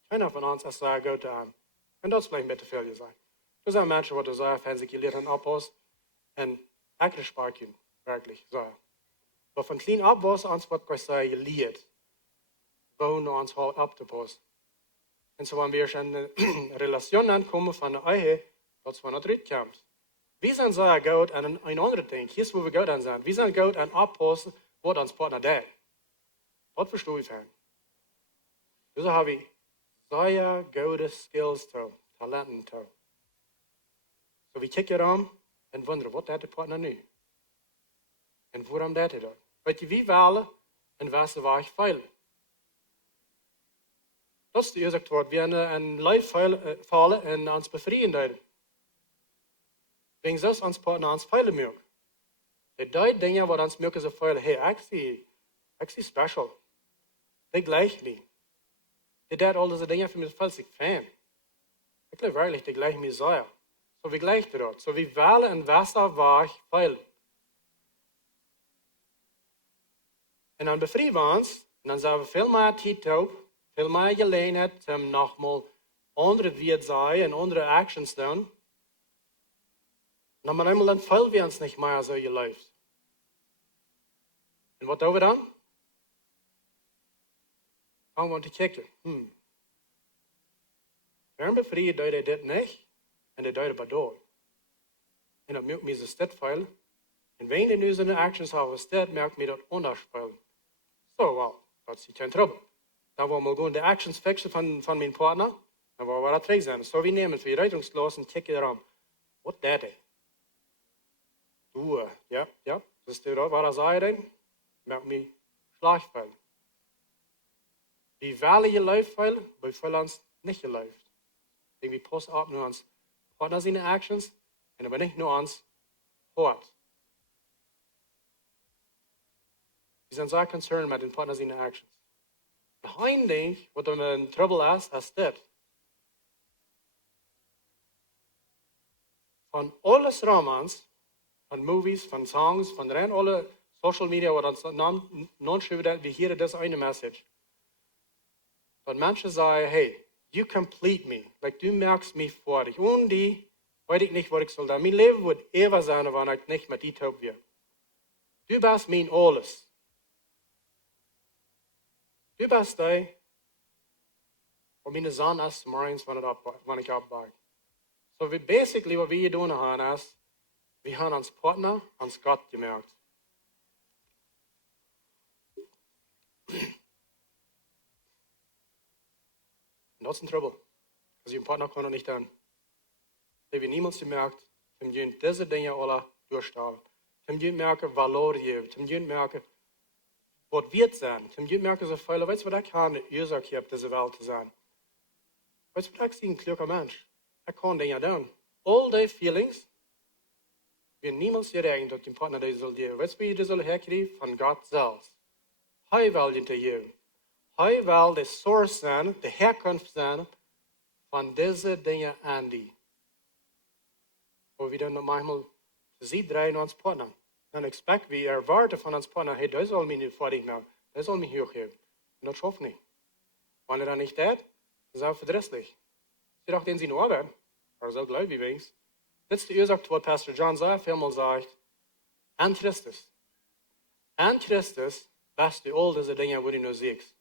keiner van ons is zo goed aan. En dat is vielleicht een beetje veel gezegd. Er zijn mensen die zo fijn zich geleerd en oppassen. En ik respect je, werkelijk, zo. Maar van klein op was ons wat ik zei geleerd. Wonen ons hart op te passen. En zo wanneer we in een relatie aankomen van de eigen, dat van het rit komt. We zijn zo goed aan een andere ding. Hier is waar we goed aan zijn. We zijn goed aan oppassen wat ons partner deed. Wat verstoor je van? Dus hebben we zeer goede skills toe, talenten toe. So we kijken erom en wonderen, wat deed de partner nu? En waarom deed hij dat? Weet je, wie willen en waar ze waar feilen? Dat is de eerste woord. We hebben een lijf vallen en ons bevrienden. Bring zelfs ons partner ons feilen merk. Die dingen wat ons merken ze feilen. Hey, ik zie special. Die gleicht me. Die deed al deze dingen voor mij vals ik fan. Ik geloof werkelijk, die gleicht me zeer. So wie gleicht dat? So wie wählen en wasser waar feilen. En dan bevrieden we ons. En dan zijn we veel meer tijd op. Veel meer gelegenheid om nogmaals andere weer zijn en andere actions doen. En dan feilen we ons niet meer zo je leeft. En wat doen we dan? Dan gaan we kijken. Waarom bevrieden doe je dit niet? En dat doe je maar door. En dat maakt me zo steeds feilen. En wanneer je nu zo'n actions hebben, steeds merkt me dat anders feilen. Dat is geen trouble. Dan wollen we gewoon de actions fixen van mijn partner. Dan wollen we dat terug zijn. So we nemen het weer uitgangslos en kijken erom. Wat deed hij? Ja. Dus wat zei hij dan? Maakt me slagfeil. Wie wählen je lijf feilen, wij feilen ons niet je lijf. En we passen op naar ons partner zijn actions en aber niet naar ons hart. We zijn zeer concerned met den partner zijn actions. Een ding wat er een trouble is dit. Van alles romans, van movies, van songs, van alle social media, wat ons non-schrijven dat we hier deze ene message. Dat mensen zeggen, hey, you complete me. Like, du merkst mich fertig. Und die, weet ik niet wat ik zal doen. Mijn leven wordt eeuwig zijn wanneer ik niet met die taub weer. Du bist mijn alles. Du bist die, wat mijn zon is, morgens wanneer ik opbouw. So basically wat we hier doen gaan is, we hebben ons partner, ons God gemerkt. Dat is een trouble. Als je een partner kan niet doen. Dat hebben niemand gemerkt, om je deze dingen alle doorstaan. Om je merken, valor geven. Om je merken, wat wird zijn. Om je merken, zo veel, weet je wat ik aan de oorzaak heb, deze wereld te zijn. Weet je wat ik zie, een kloeke mens. Ik kan dingen doen. All die feelings, wie niemand je denkt dat je partner deze zal geven. Weet je wie je deze zal herkrijgen? Van God zelf. Hij wil je te geven. Hij wil de source zijn, de herkomst zijn van deze dingen aan die. Waar we dan manchmal zien draaien naar ons partner. Dan expect we erwarten van ons partner, hey, dat zal mij niet fertig maken. Dat zal mij heel geven. En dat schafft niet. Wanneer dat niet deed, dan zijn we verdrietig. Ze dacht in zijn orde, maar zo geloof je wees. Dit is de oorzaak wat Pastor John zei, veelmaal zegt. En Christus. En Christus, beste al deze dingen wat je nu ziet.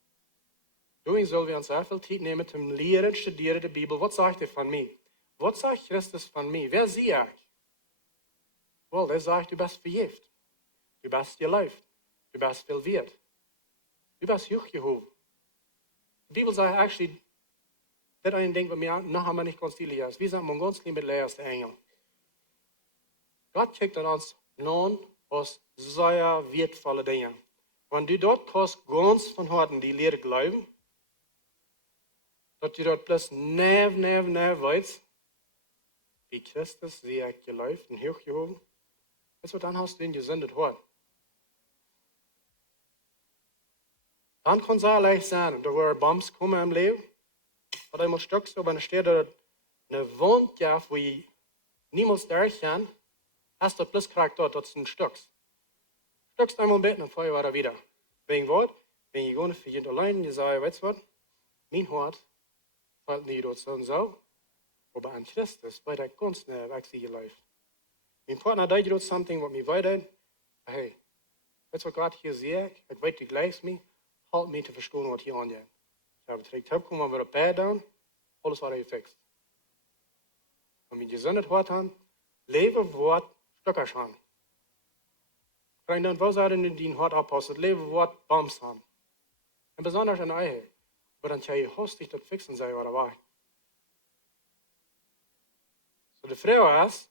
Toen zullen we ons heel veel tijd nemen om leren en studeren de Bijbel. Wat zegt hij van mij? Wat zegt Christus van mij? Wer zie ik? Wel, hij zegt, u bent vergiftigd. U bent geleefd. U bent veel waard. U bent hooggehoven. De Bijbel zegt actually, dat is een ding wat mij nog einmal niet constantelijk is. We zijn mijn ganz lieve leerste engel. God kijkt aan ons non als zeer wertvolle dingen. Wanneer u dort kost ganz van harten die leren geloven, dat je dat plus neef weet, wie Christus zie ik geloofd en hooggehoven, is wat dan hast du in gezondet hart. Dan kan het leicht zijn, dat er bombs komen im leven, dat eenmaal stuk zo, dan staat er een wondjaf, waar je niemals durch kan, als dat plus krijgt dat is een stuk. Stukst eenmaal beten en voor je weer wieder. Wegen wat? Wenn je gewoon voor je alleen en je zei, weet je wat? Mijn hart valt niet door zo en zo. Maar aan Christus, bij dat kunst naar ik zie je leef. Mijn partner deed doet something wat mij weet. Hey, weet je wat God hier zie ik? Ik weet, die gelijkt me. Halt me te verstaan wat hier aan je. Ik heb het recht opgekomen, we op bed doen. Alles wat je fixt. En wenn je gezondet hart aan, leven wordt stukkers aan. Krijg dan wel zouden in die hart oppassen, het leven wordt bombs aan. En besonders aan eigen. Maar dan kan je hostig dat fixen zijn wat er was. So de vraag is,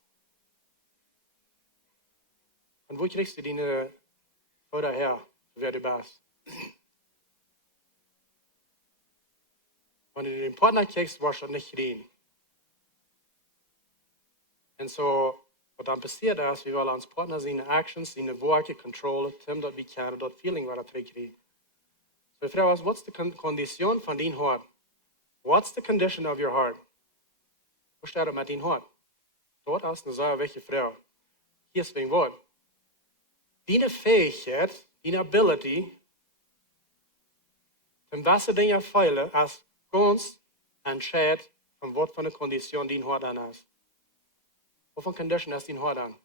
van wo kriegst du die Vater her, wer du bist? Wenn du den Partner kriegst, wirst du nicht kriegen. Und so, was dann passiert ist, wir wollen uns Partner seine Actions, seine Worte kontrollen, damit wir können dort Feeling wieder kriegen. So, ich frage uns, was ist die Kondition von deinem Hart? What's the condition of your heart? Wo steht es mit deinem Hart? Dort ist eine sehr wichtige Frage. Hier ist ein Wort. Deine Fähigkeit, deine Ability, zum beste Dinge feilen, ist ganz entscheidend von was für eine Kondition dein Hart an ist. Was für eine Condition ist dein Hart an?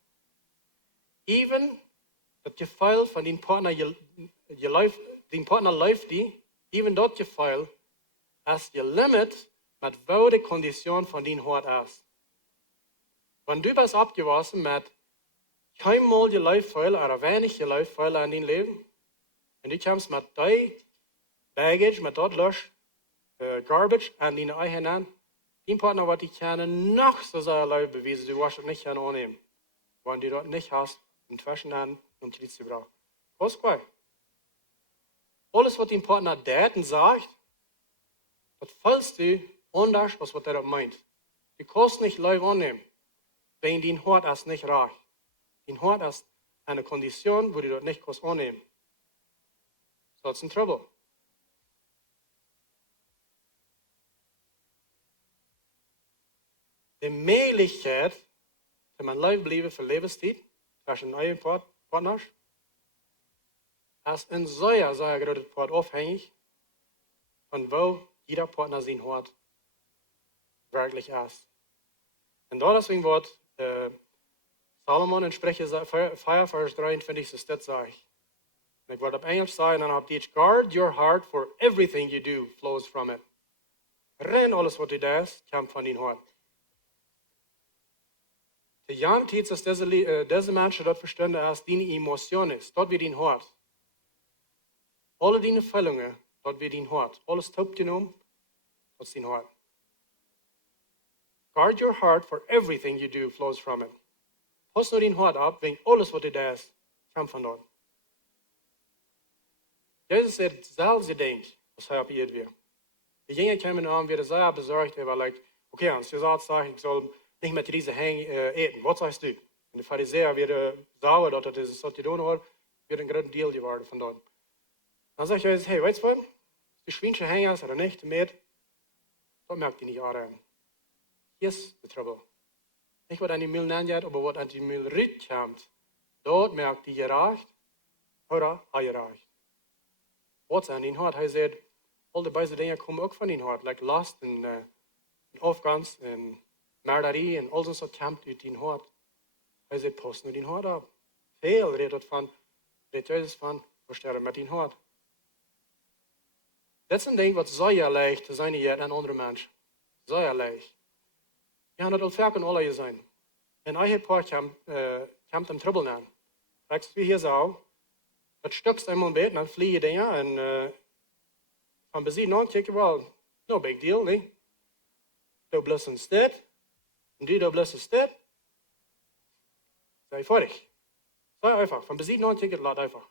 Even das Gefühl von deinem Partner, dein Partner läuft die, even das Gefühl ist ihr Limit, mit wo die Kondition von deinem Hart ist. Wenn du bist abgewaschen mit kein Mal Geläufeil oder wenig Geläufeil in dein Leben, und du kommst mit deinem Baggage, mit dort Lusch, Garbage an deine eigenen an, dein Partner wird die kennen noch so sehr Leute beweisen, du wirst es nicht annehmen, wenn du dort nicht hast, inzwischen an, um die zu brauchen. Was ist gut? Alles, was dein Partner tät und sagt, das fällst du anders, als was er meint. Du kannst nicht Leute annehmen, wenn dein Hart ist nicht reich. Dein Hart ist eine Kondition, wo du dort nicht kannst annehmen. So ist ein Trouble. Die Möglichkeit, dass man Leib bleiben für Lebenszeit, zwischen neuen Partners, ist in sehr, sehr großer Part abhängig von wo jeder Partner sein Hart wirklich ist. Und da deswegen wird Salomon in Sprüche 4, Vers 23 das sagt. Und ich werde auf Englisch sagen, und auf Deutsch, guard your heart, for everything you do flows from it. Renn alles, was du tust, kommt von deinem Hart. Die Jan Tietz, dass diese Menschen dort verstehen, als deine Emotionen, dort wird dein Hart. Alle deine Füllungen, dort wird dein Hart. Alles taubt genommen, dort ist dein Hart. Guard your heart, for everything you do flows from it. Pass nur dein Hart ab, wegen alles, was du tust, kommt von dort. Jesus sagt, selbst denkt, was er abgeht wird. Die Jünger kamen an, werden sehr besorgt, er war like, okay, Hans, du sagst, ich soll nicht mit Riesen eten. Was sagst du? Und die Pharisäer werden sauer, dass das so getan hat, wird ein großer Deal geworden von dort. Dann sagt Jesus, hey, weißt du was? Du Schweinchen hängst oder nicht mit, das merkt ihr nicht an. Hier ist der Trouble. Nicht, was an die Müll nennt, aber was an die Müll rückkommt, dort merkt die gereicht oder gereicht. Was an den Hart? Er sagt, all die beiden Dinge kommen auch von den Hart, like Lust und Aufgangs und Mörderie und all das, was kommt aus den Hart. Er sagt, pass nur den Hart ab. Viel redet Jesus von, versterben mit den Hart. Das ist ein Ding, was sehr leicht zu sein ist an andere Menschen. Sehr leicht. Wir haben das allfällig alle sein. Und ein paar kommt im Trouble an. Sagst du hier so, das stückst einmal im Bett, dann fliegen Dinge und von besiegen an, kicken, well, no big deal, ne? Du bleibst in Stadt, und du bleibst in Stadt. Sei fertig. Sei einfach. Von besiegen an, kicken, lad einfach.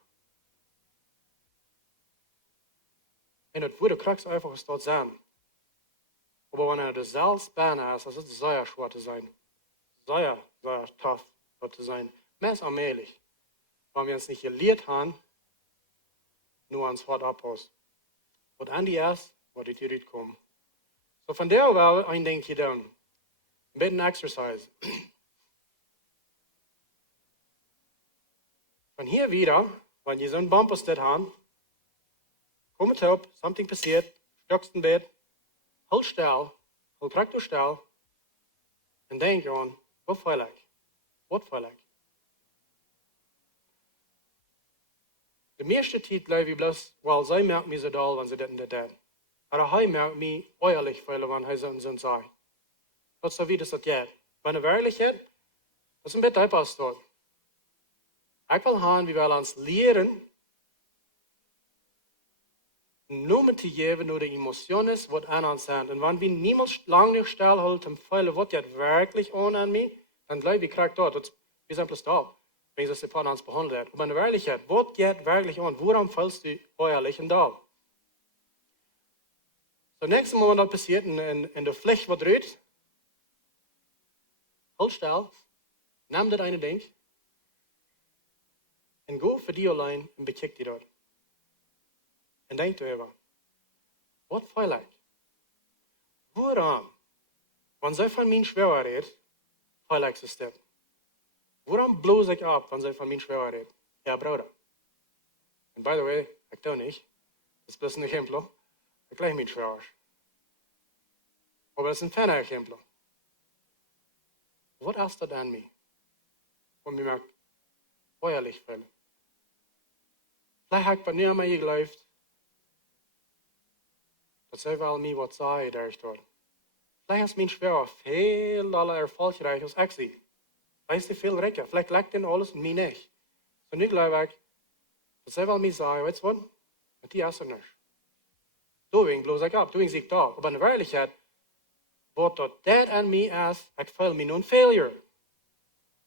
Und das würde kriegst einfach was dort sein. Aber wenn er das selbst Beine ist, das ist sehr schwer zu sein. Sehr, sehr tough dort zu sein. Meist allmählich. Wenn wir uns nicht gelehrt haben, nur ans Wort abhaust. Und an die erst, wo die Tiere kommen. So von der Wahl ein Ding hier dann. Ein bisschen Exercise. Von hier wieder, wenn ihr so einen Bumperstead haben, kommt hoch, something passiert, stockst im Bett, halt still, halt praktisch still, und denk an, was fehl ich? Was fehl ich? De meeste tijd blijf je bloos, wel, zij merkt me zo doll, wenn sie das nicht tun. Aber hij merkt me ehrlich veel, wenn hij so sagt. Dat is zo wie das geht. Wenn er wirklich hat, das ist ein bisschen etwas dort. Ich will haben, wir wollen uns lehren, Nummer zu geben, nur die Emotionen, was an uns sind. Und wenn wir niemals lange nicht stillhalten, feilen, was jetzt wirklich an mir, dann bleibe ich gerade dort. Das ist simpel da. Wenn das die Partner uns behandelt. Aber in der Wirklichkeit, was geht wirklich an? Woran fällst du ehrlich und da? So, nächste Mal, wenn das passiert und der Fläche wird rot, halt still, nimm das eine Ding und go für die allein und bekijk die dort. Und denk darüber, was vielleicht? Waarom, wenn zij van mij schwer redt, vielleicht ist das? Waarom bloos ich ab, wenn zij van mij schwer redt? Ja, Bruder. And by the way, ich doe nicht. Das ist bloß ein Exempel. Ich gleich mich schwer. Aber das ist ein ferner Exempel. Was ist das an mich? Und mir mag feuerlich fühlen. Vielleicht habe ich bei mir mal geglaubt, dass sie wel mir was sagen, der ich dort. Vielleicht ist mein schwer viel erfolgreicher als ich sie. Vielleicht ist sie viel reicher. Vielleicht liegt ihnen alles und mir nicht. So nu glaube ich, dass sie wel mir sagen, weißt du was? Und die ist er nicht. Deswegen bloß ich ab, deswegen sehe ich da. Aber in Wirklichkeit, was das an mir ist, ich fühle mich nun Failure.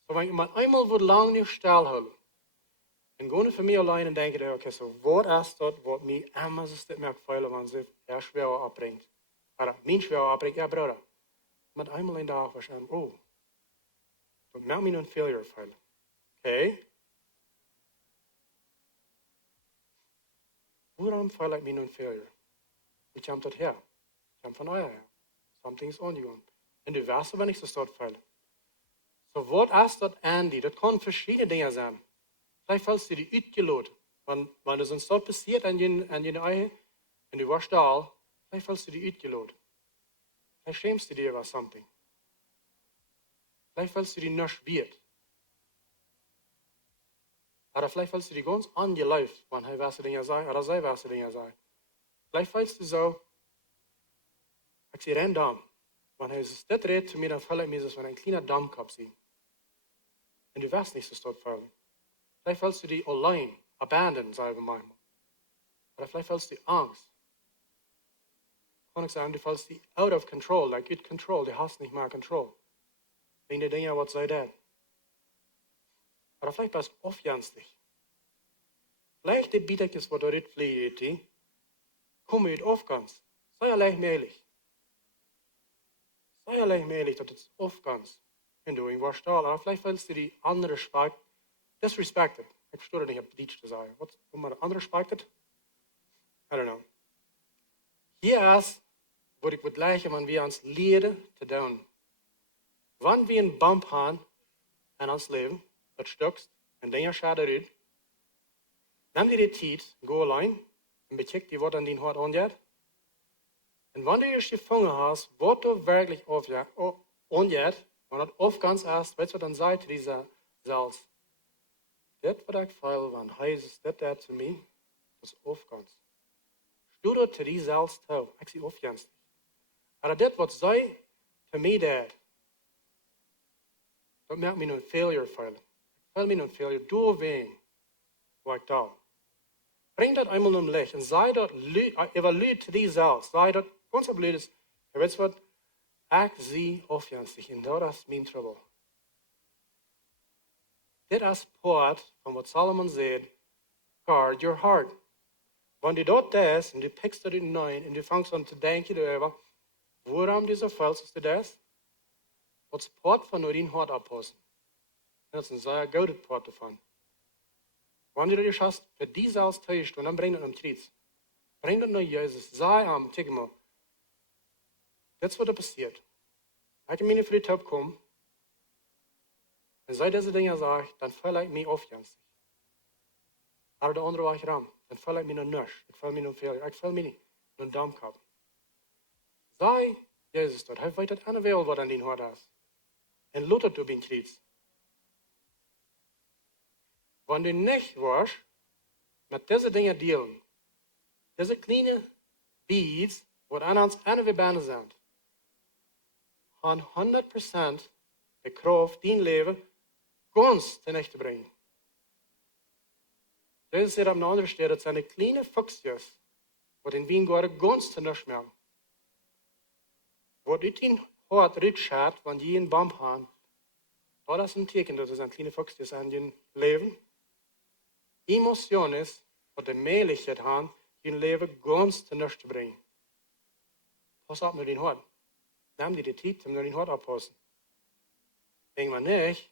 So wenn ich mal einmal wird lang nicht stillhalten, und gehen für mich allein und denken, okay, so, was ist das, was mich immer so steht, mir gefällt, wenn sie schwer abbringt. Oder mein schwer abbringt, ja, Bruder. Mit einmal in der Tag wahrscheinlich, oh, das macht mich nun Failure fühlen. Okay? Warum fühle ich mich nun Failure? Wie kommt das her? Kommt von euer her. Something is on you. Und du weißt aber nicht, dass das fällt. So, was ist das, Andy? Das können verschiedene Dinge sein. Vielleicht fällst du die uitgeloot. Wenn das uns dort passiert an jene Eier, und du warst da, vielleicht fällst du die uitgeloot. Vielleicht schämst du dir über something. Vielleicht fällst du die nicht wird. Oder vielleicht fällst du die ganz angeläuft, wenn er was Dinge sagt, oder sie was Dinge sagt. Vielleicht fällst du so, ich sehe einen Damm. Wenn er das redet zu mir, dann fällt mir so, wenn ein kleiner Dammkopf sieht. Und du weißt nicht, dass dort fällt. Vielleicht fällst du die allein, abandoned, sagen wir manchmal. Oder vielleicht fällst du die Angst. Kann ich sagen, du fällst die out of control, like out control, du hast nicht mehr Control. Wegen der Dinge, was sei das? Oder vielleicht bist du aufjänstig. Vielleicht die Bietekes, was du dort fliehst, komm mit aufgans. Sei allein mählich. Sei allein mählich, dass es aufgans. Und du warst da, oder vielleicht fällst du die andere Spalt. Disrespected. Ich verstehe nicht, ob die Deutsch zu sagen. Was, wenn man andere respected? I don't know. Hier ist, wo ich würde gleichen, wenn wir uns lehren zu tun. Wenn wir einen Bump haben in uns Leben, das stückst, und Dinge schaden rüht, nimm dir die Zeit, go allein, und bekijk die, was an den Hort angeht. Und wenn du dich gefangen hast, was du wirklich angeht, wenn das aufgans ist, weißt du, dann sei zu dieser Salz. Das, was ich feil, wenn heißt, das zu mir, das ist aufgans. Stuur zu die Salz zu, ich sie aufgans. Aber das, was sei zu mir das macht mich nun Failure feil. Ich feil mich nun Failure, du wen, wo ich da. Bring das einmal um Licht und sei dort, evaluiert zu die Salz, sei dort, ganz blöd ist, weißt du was, ich sie aufgans, und das ist mein Trouble. Das ist Part von was Solomon sagt, guard your heart. Wenn du dort das und du pickst das hinein und du fängst an zu denken darüber, woran du so falsch ist das, was Part von deinem Hart abpassen. Das ist ein sehr guter Part davon. Wenn du dich hast, für diese als täuscht, und dann bring das am Tritt. Bring das nach Jesus, sei am, tick mal. Das ist, was da passiert. Ich kann mir nicht für die Top kommen. Und seit diese Dinge sage, dann fühle ich mich aufgans. Aber der andere war ich ran. Dann fühle ich mich noch nicht. Ich fühle mich noch viel. Ich fühle mich nicht. Noch einen Dammkopf. Sei Jesus dort. Er weiß das eine Welt, was an den Hort ist. Und lutert du bin Krieg. Wenn du nicht warst, mit diesen Dingen dealen, diese kleinen Beads, die an uns eine Verbände sind, haben 100% die Kraft, dein Leben, ganz zunichte zu bringen. Jesus sagt an einer anderen Stelle, das sind kleine Fuchsjes, die den Weingart ganz zunichte machen. Wo du den Hort rückschaut, wenn die einen Baum haben, das ist ein Zeichen, dass es ein kleiner Fuchsjes an ihrem Leben. Emotionen ist, die die Möglichkeit haben, ihr Leben ganz zunichte zu bringen. Pass op met dein hart. Neem dir die tijd om naar dein hart oppassen. Denk maar niet,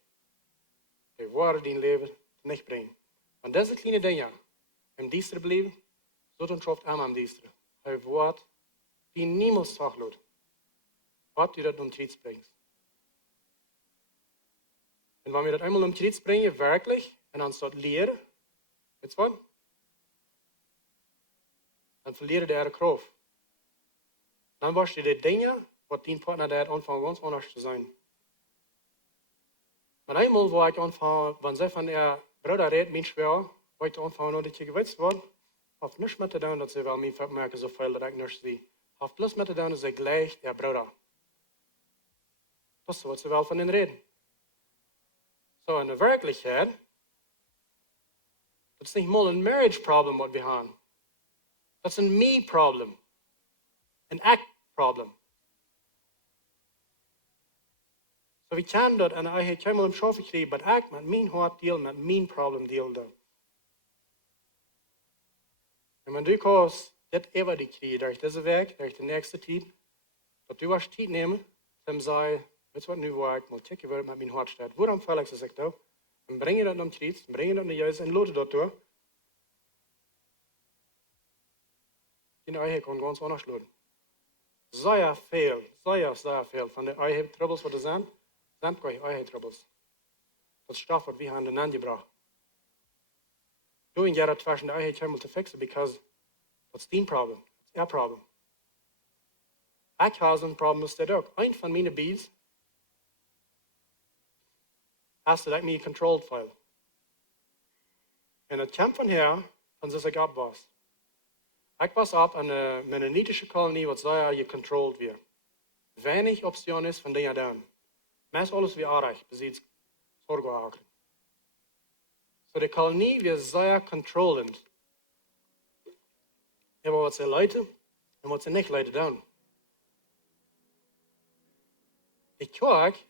die woorden die leven nicht brengen. Want deze kleine dingen, im Diestre blijven, zo dan schoft am am Diestre. Hij woord die niemals zagloot. Wat je dat om triets brengt. En wanneer we dat eenmaal om triets brengen, werkelijk, en dan staat leren, weet je wat? Dan verlieren de kracht. Dan was je de dingen, wat die partner daar aanvangen ons anders te zijn. Maar eenmaal waar ik aanvangen, wanneer zij van de broeder redt, mijn schwer, waar ik aanvangen dat je gewetst wordt, heeft niets met te doen dat ze wel mij vermerken zoveel dat ik niets zie. Heeft plus met te doen dat ze gleich der broeder. Dat is wat ze wel van hen reden. Zo in de werkelijkheid, dat is niet mal een marriage problem wat we hebben. Dat is een me problem. Een act problem. So we kan dat, en ik heb helemaal hem schoffen gekregen, maar ik met mijn hart deel, met mijn problem deel dan. En wanneer du koos dit even die krijgen, durch deze week, durch de nächste tijd, dat du was tijd nemen, dan zei, weet je wat nu waar ik moet kijken, waar het met mijn hart staat. Waarom val ik ze zich dat? En breng je dat naar triets, breng je dat naar juist en lood dat door. Die eigen kan ganz anders loden. Zeer veel van de eigen troubles wat er zijn gewoon eigen troubles. Dat stof wat we hebben aangebracht. Doing that tussen de eigen helemaal te fixen, because that's their problem. It's our problem. Ik heb een probleem met dat ook. Een van mijn beats is dat ik me controlled voel. En dat komt van hier, van zoals ik op was. Ik was op aan een mennonitische kolonie, wat zei je controlled weer. Weinig optie is van dingen doen. Meest alles weer aardig, bezit zorgen. So de kolonie weer zeer controllend. Maar wat ze leiden en wat ze niet leiden doen. Ik kijk,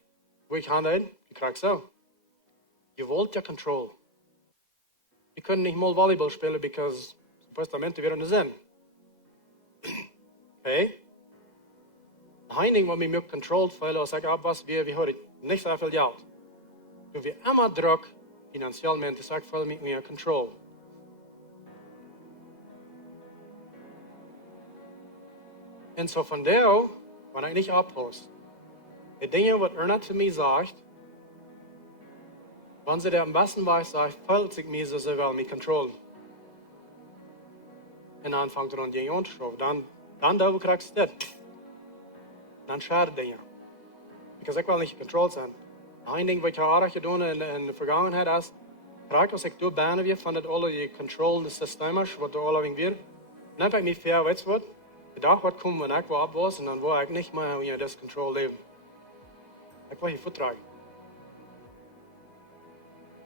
hoe ik handel, ik krijg zo. Je wilt ja control. Je kunt niet meer volleybal spelen, because supposedamente weer in de zin. Okay? Een ding wat mij meer controlled voelen, als ik op was, we hadden niet zoveel geld. Toen we immer druk, financiëlmente, dus ik voel me meer control. En zo van daar, wanneer ik niet ophoud, de dingen wat Erna zu mir sagt, wenn sie der am besten weiß, sagt, fühlt sich mir so, sie will mich kontrollen. Und dann fängt an, die anzuschrauben. Dann da, wo kriegst du das? Dann schadet Dinge. Because ich will nicht controlled sein. Ein Ding, was ich auch getan in der Vergangenheit ist, gerade als ich durch Bahnen wir von alle die controllende Systemen, was da alle wird, dann habe ich mich fair, weißt du was? Die Tag wird kommen, wenn ich wo ab was, und dann war ich nicht mehr in das Control leben. Ich will hier vertragen.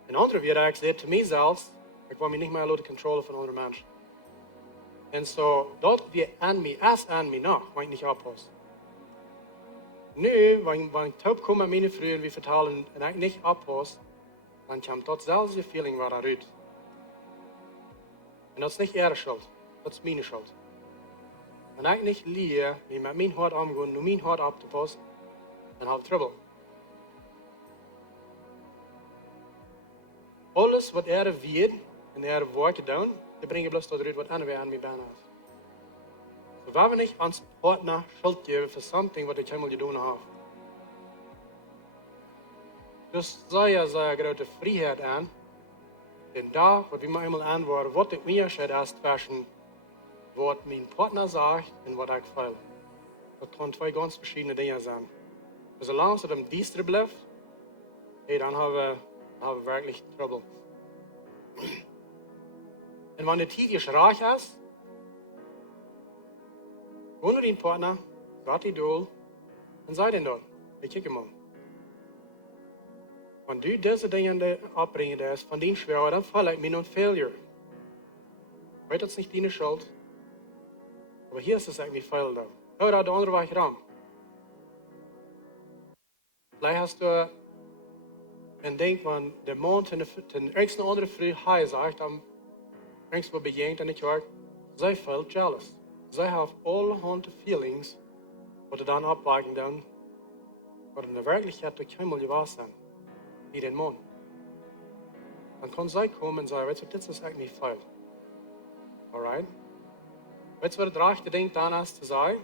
Een andere weer, ik zei te mijzelf, ik wil me niet meer laten controleren van andere mensen. En zo, dat weer aan mij, als aan mij nog, waar ik niet oppas. Nu, wanneer ik thuis kom met mijn vrienden, we vertellen en ik niet oppas, dan komt dat zelfs de feeling waar eruit. En dat is niet ihre schuld, dat is mijn schuld. En ik niet leer, wie met mijn hart omgaan, nu mijn hart op te passen, dan heb ik trouble. Alles wat weet en wordt gedaan, die brengen bloos tot eruit wat andere aan mij bijna is. So, waar we niet ons partner schuld geven voor something wat ik helemaal gedaan heb. Dus zeer grote vrijheid aan. En daar wat we maar eenmaal aanwoorden, wat ik meer schuld is tussen wat mijn partner zegt en wat ik voel. Dat kan twee ganz verschillende dingen zijn. Dus zolang het om diestre blijft, hey, dan hebben we wirklich trouble. En wanneer het hier raak is, go naar die partner, wat die doel, en zei dan dat. Kijk hem aan. Wanneer du deze dingen opbrengen van die schwer, dan val ik me een failure. Weet dat is niet die schuld. Maar hier is het eigenlijk fail dan. Hou dat de andere weg ram. Vielleicht hast du en denk van de man ten ergens een andere vrouw hij zegt, dan ergens wat bejegend en ik hoor, zij voelt jealous. Zij heeft allerhande feelings Oder dann abweichen dann, oder in der Wirklichkeit durch Himmel gewahr sein, wie den Mond. Dann kann sie kommen und sagen, weißt du, das ist eigentlich falsch. Alright? Weißt du, was das rechte Ding dann ist zu sagen?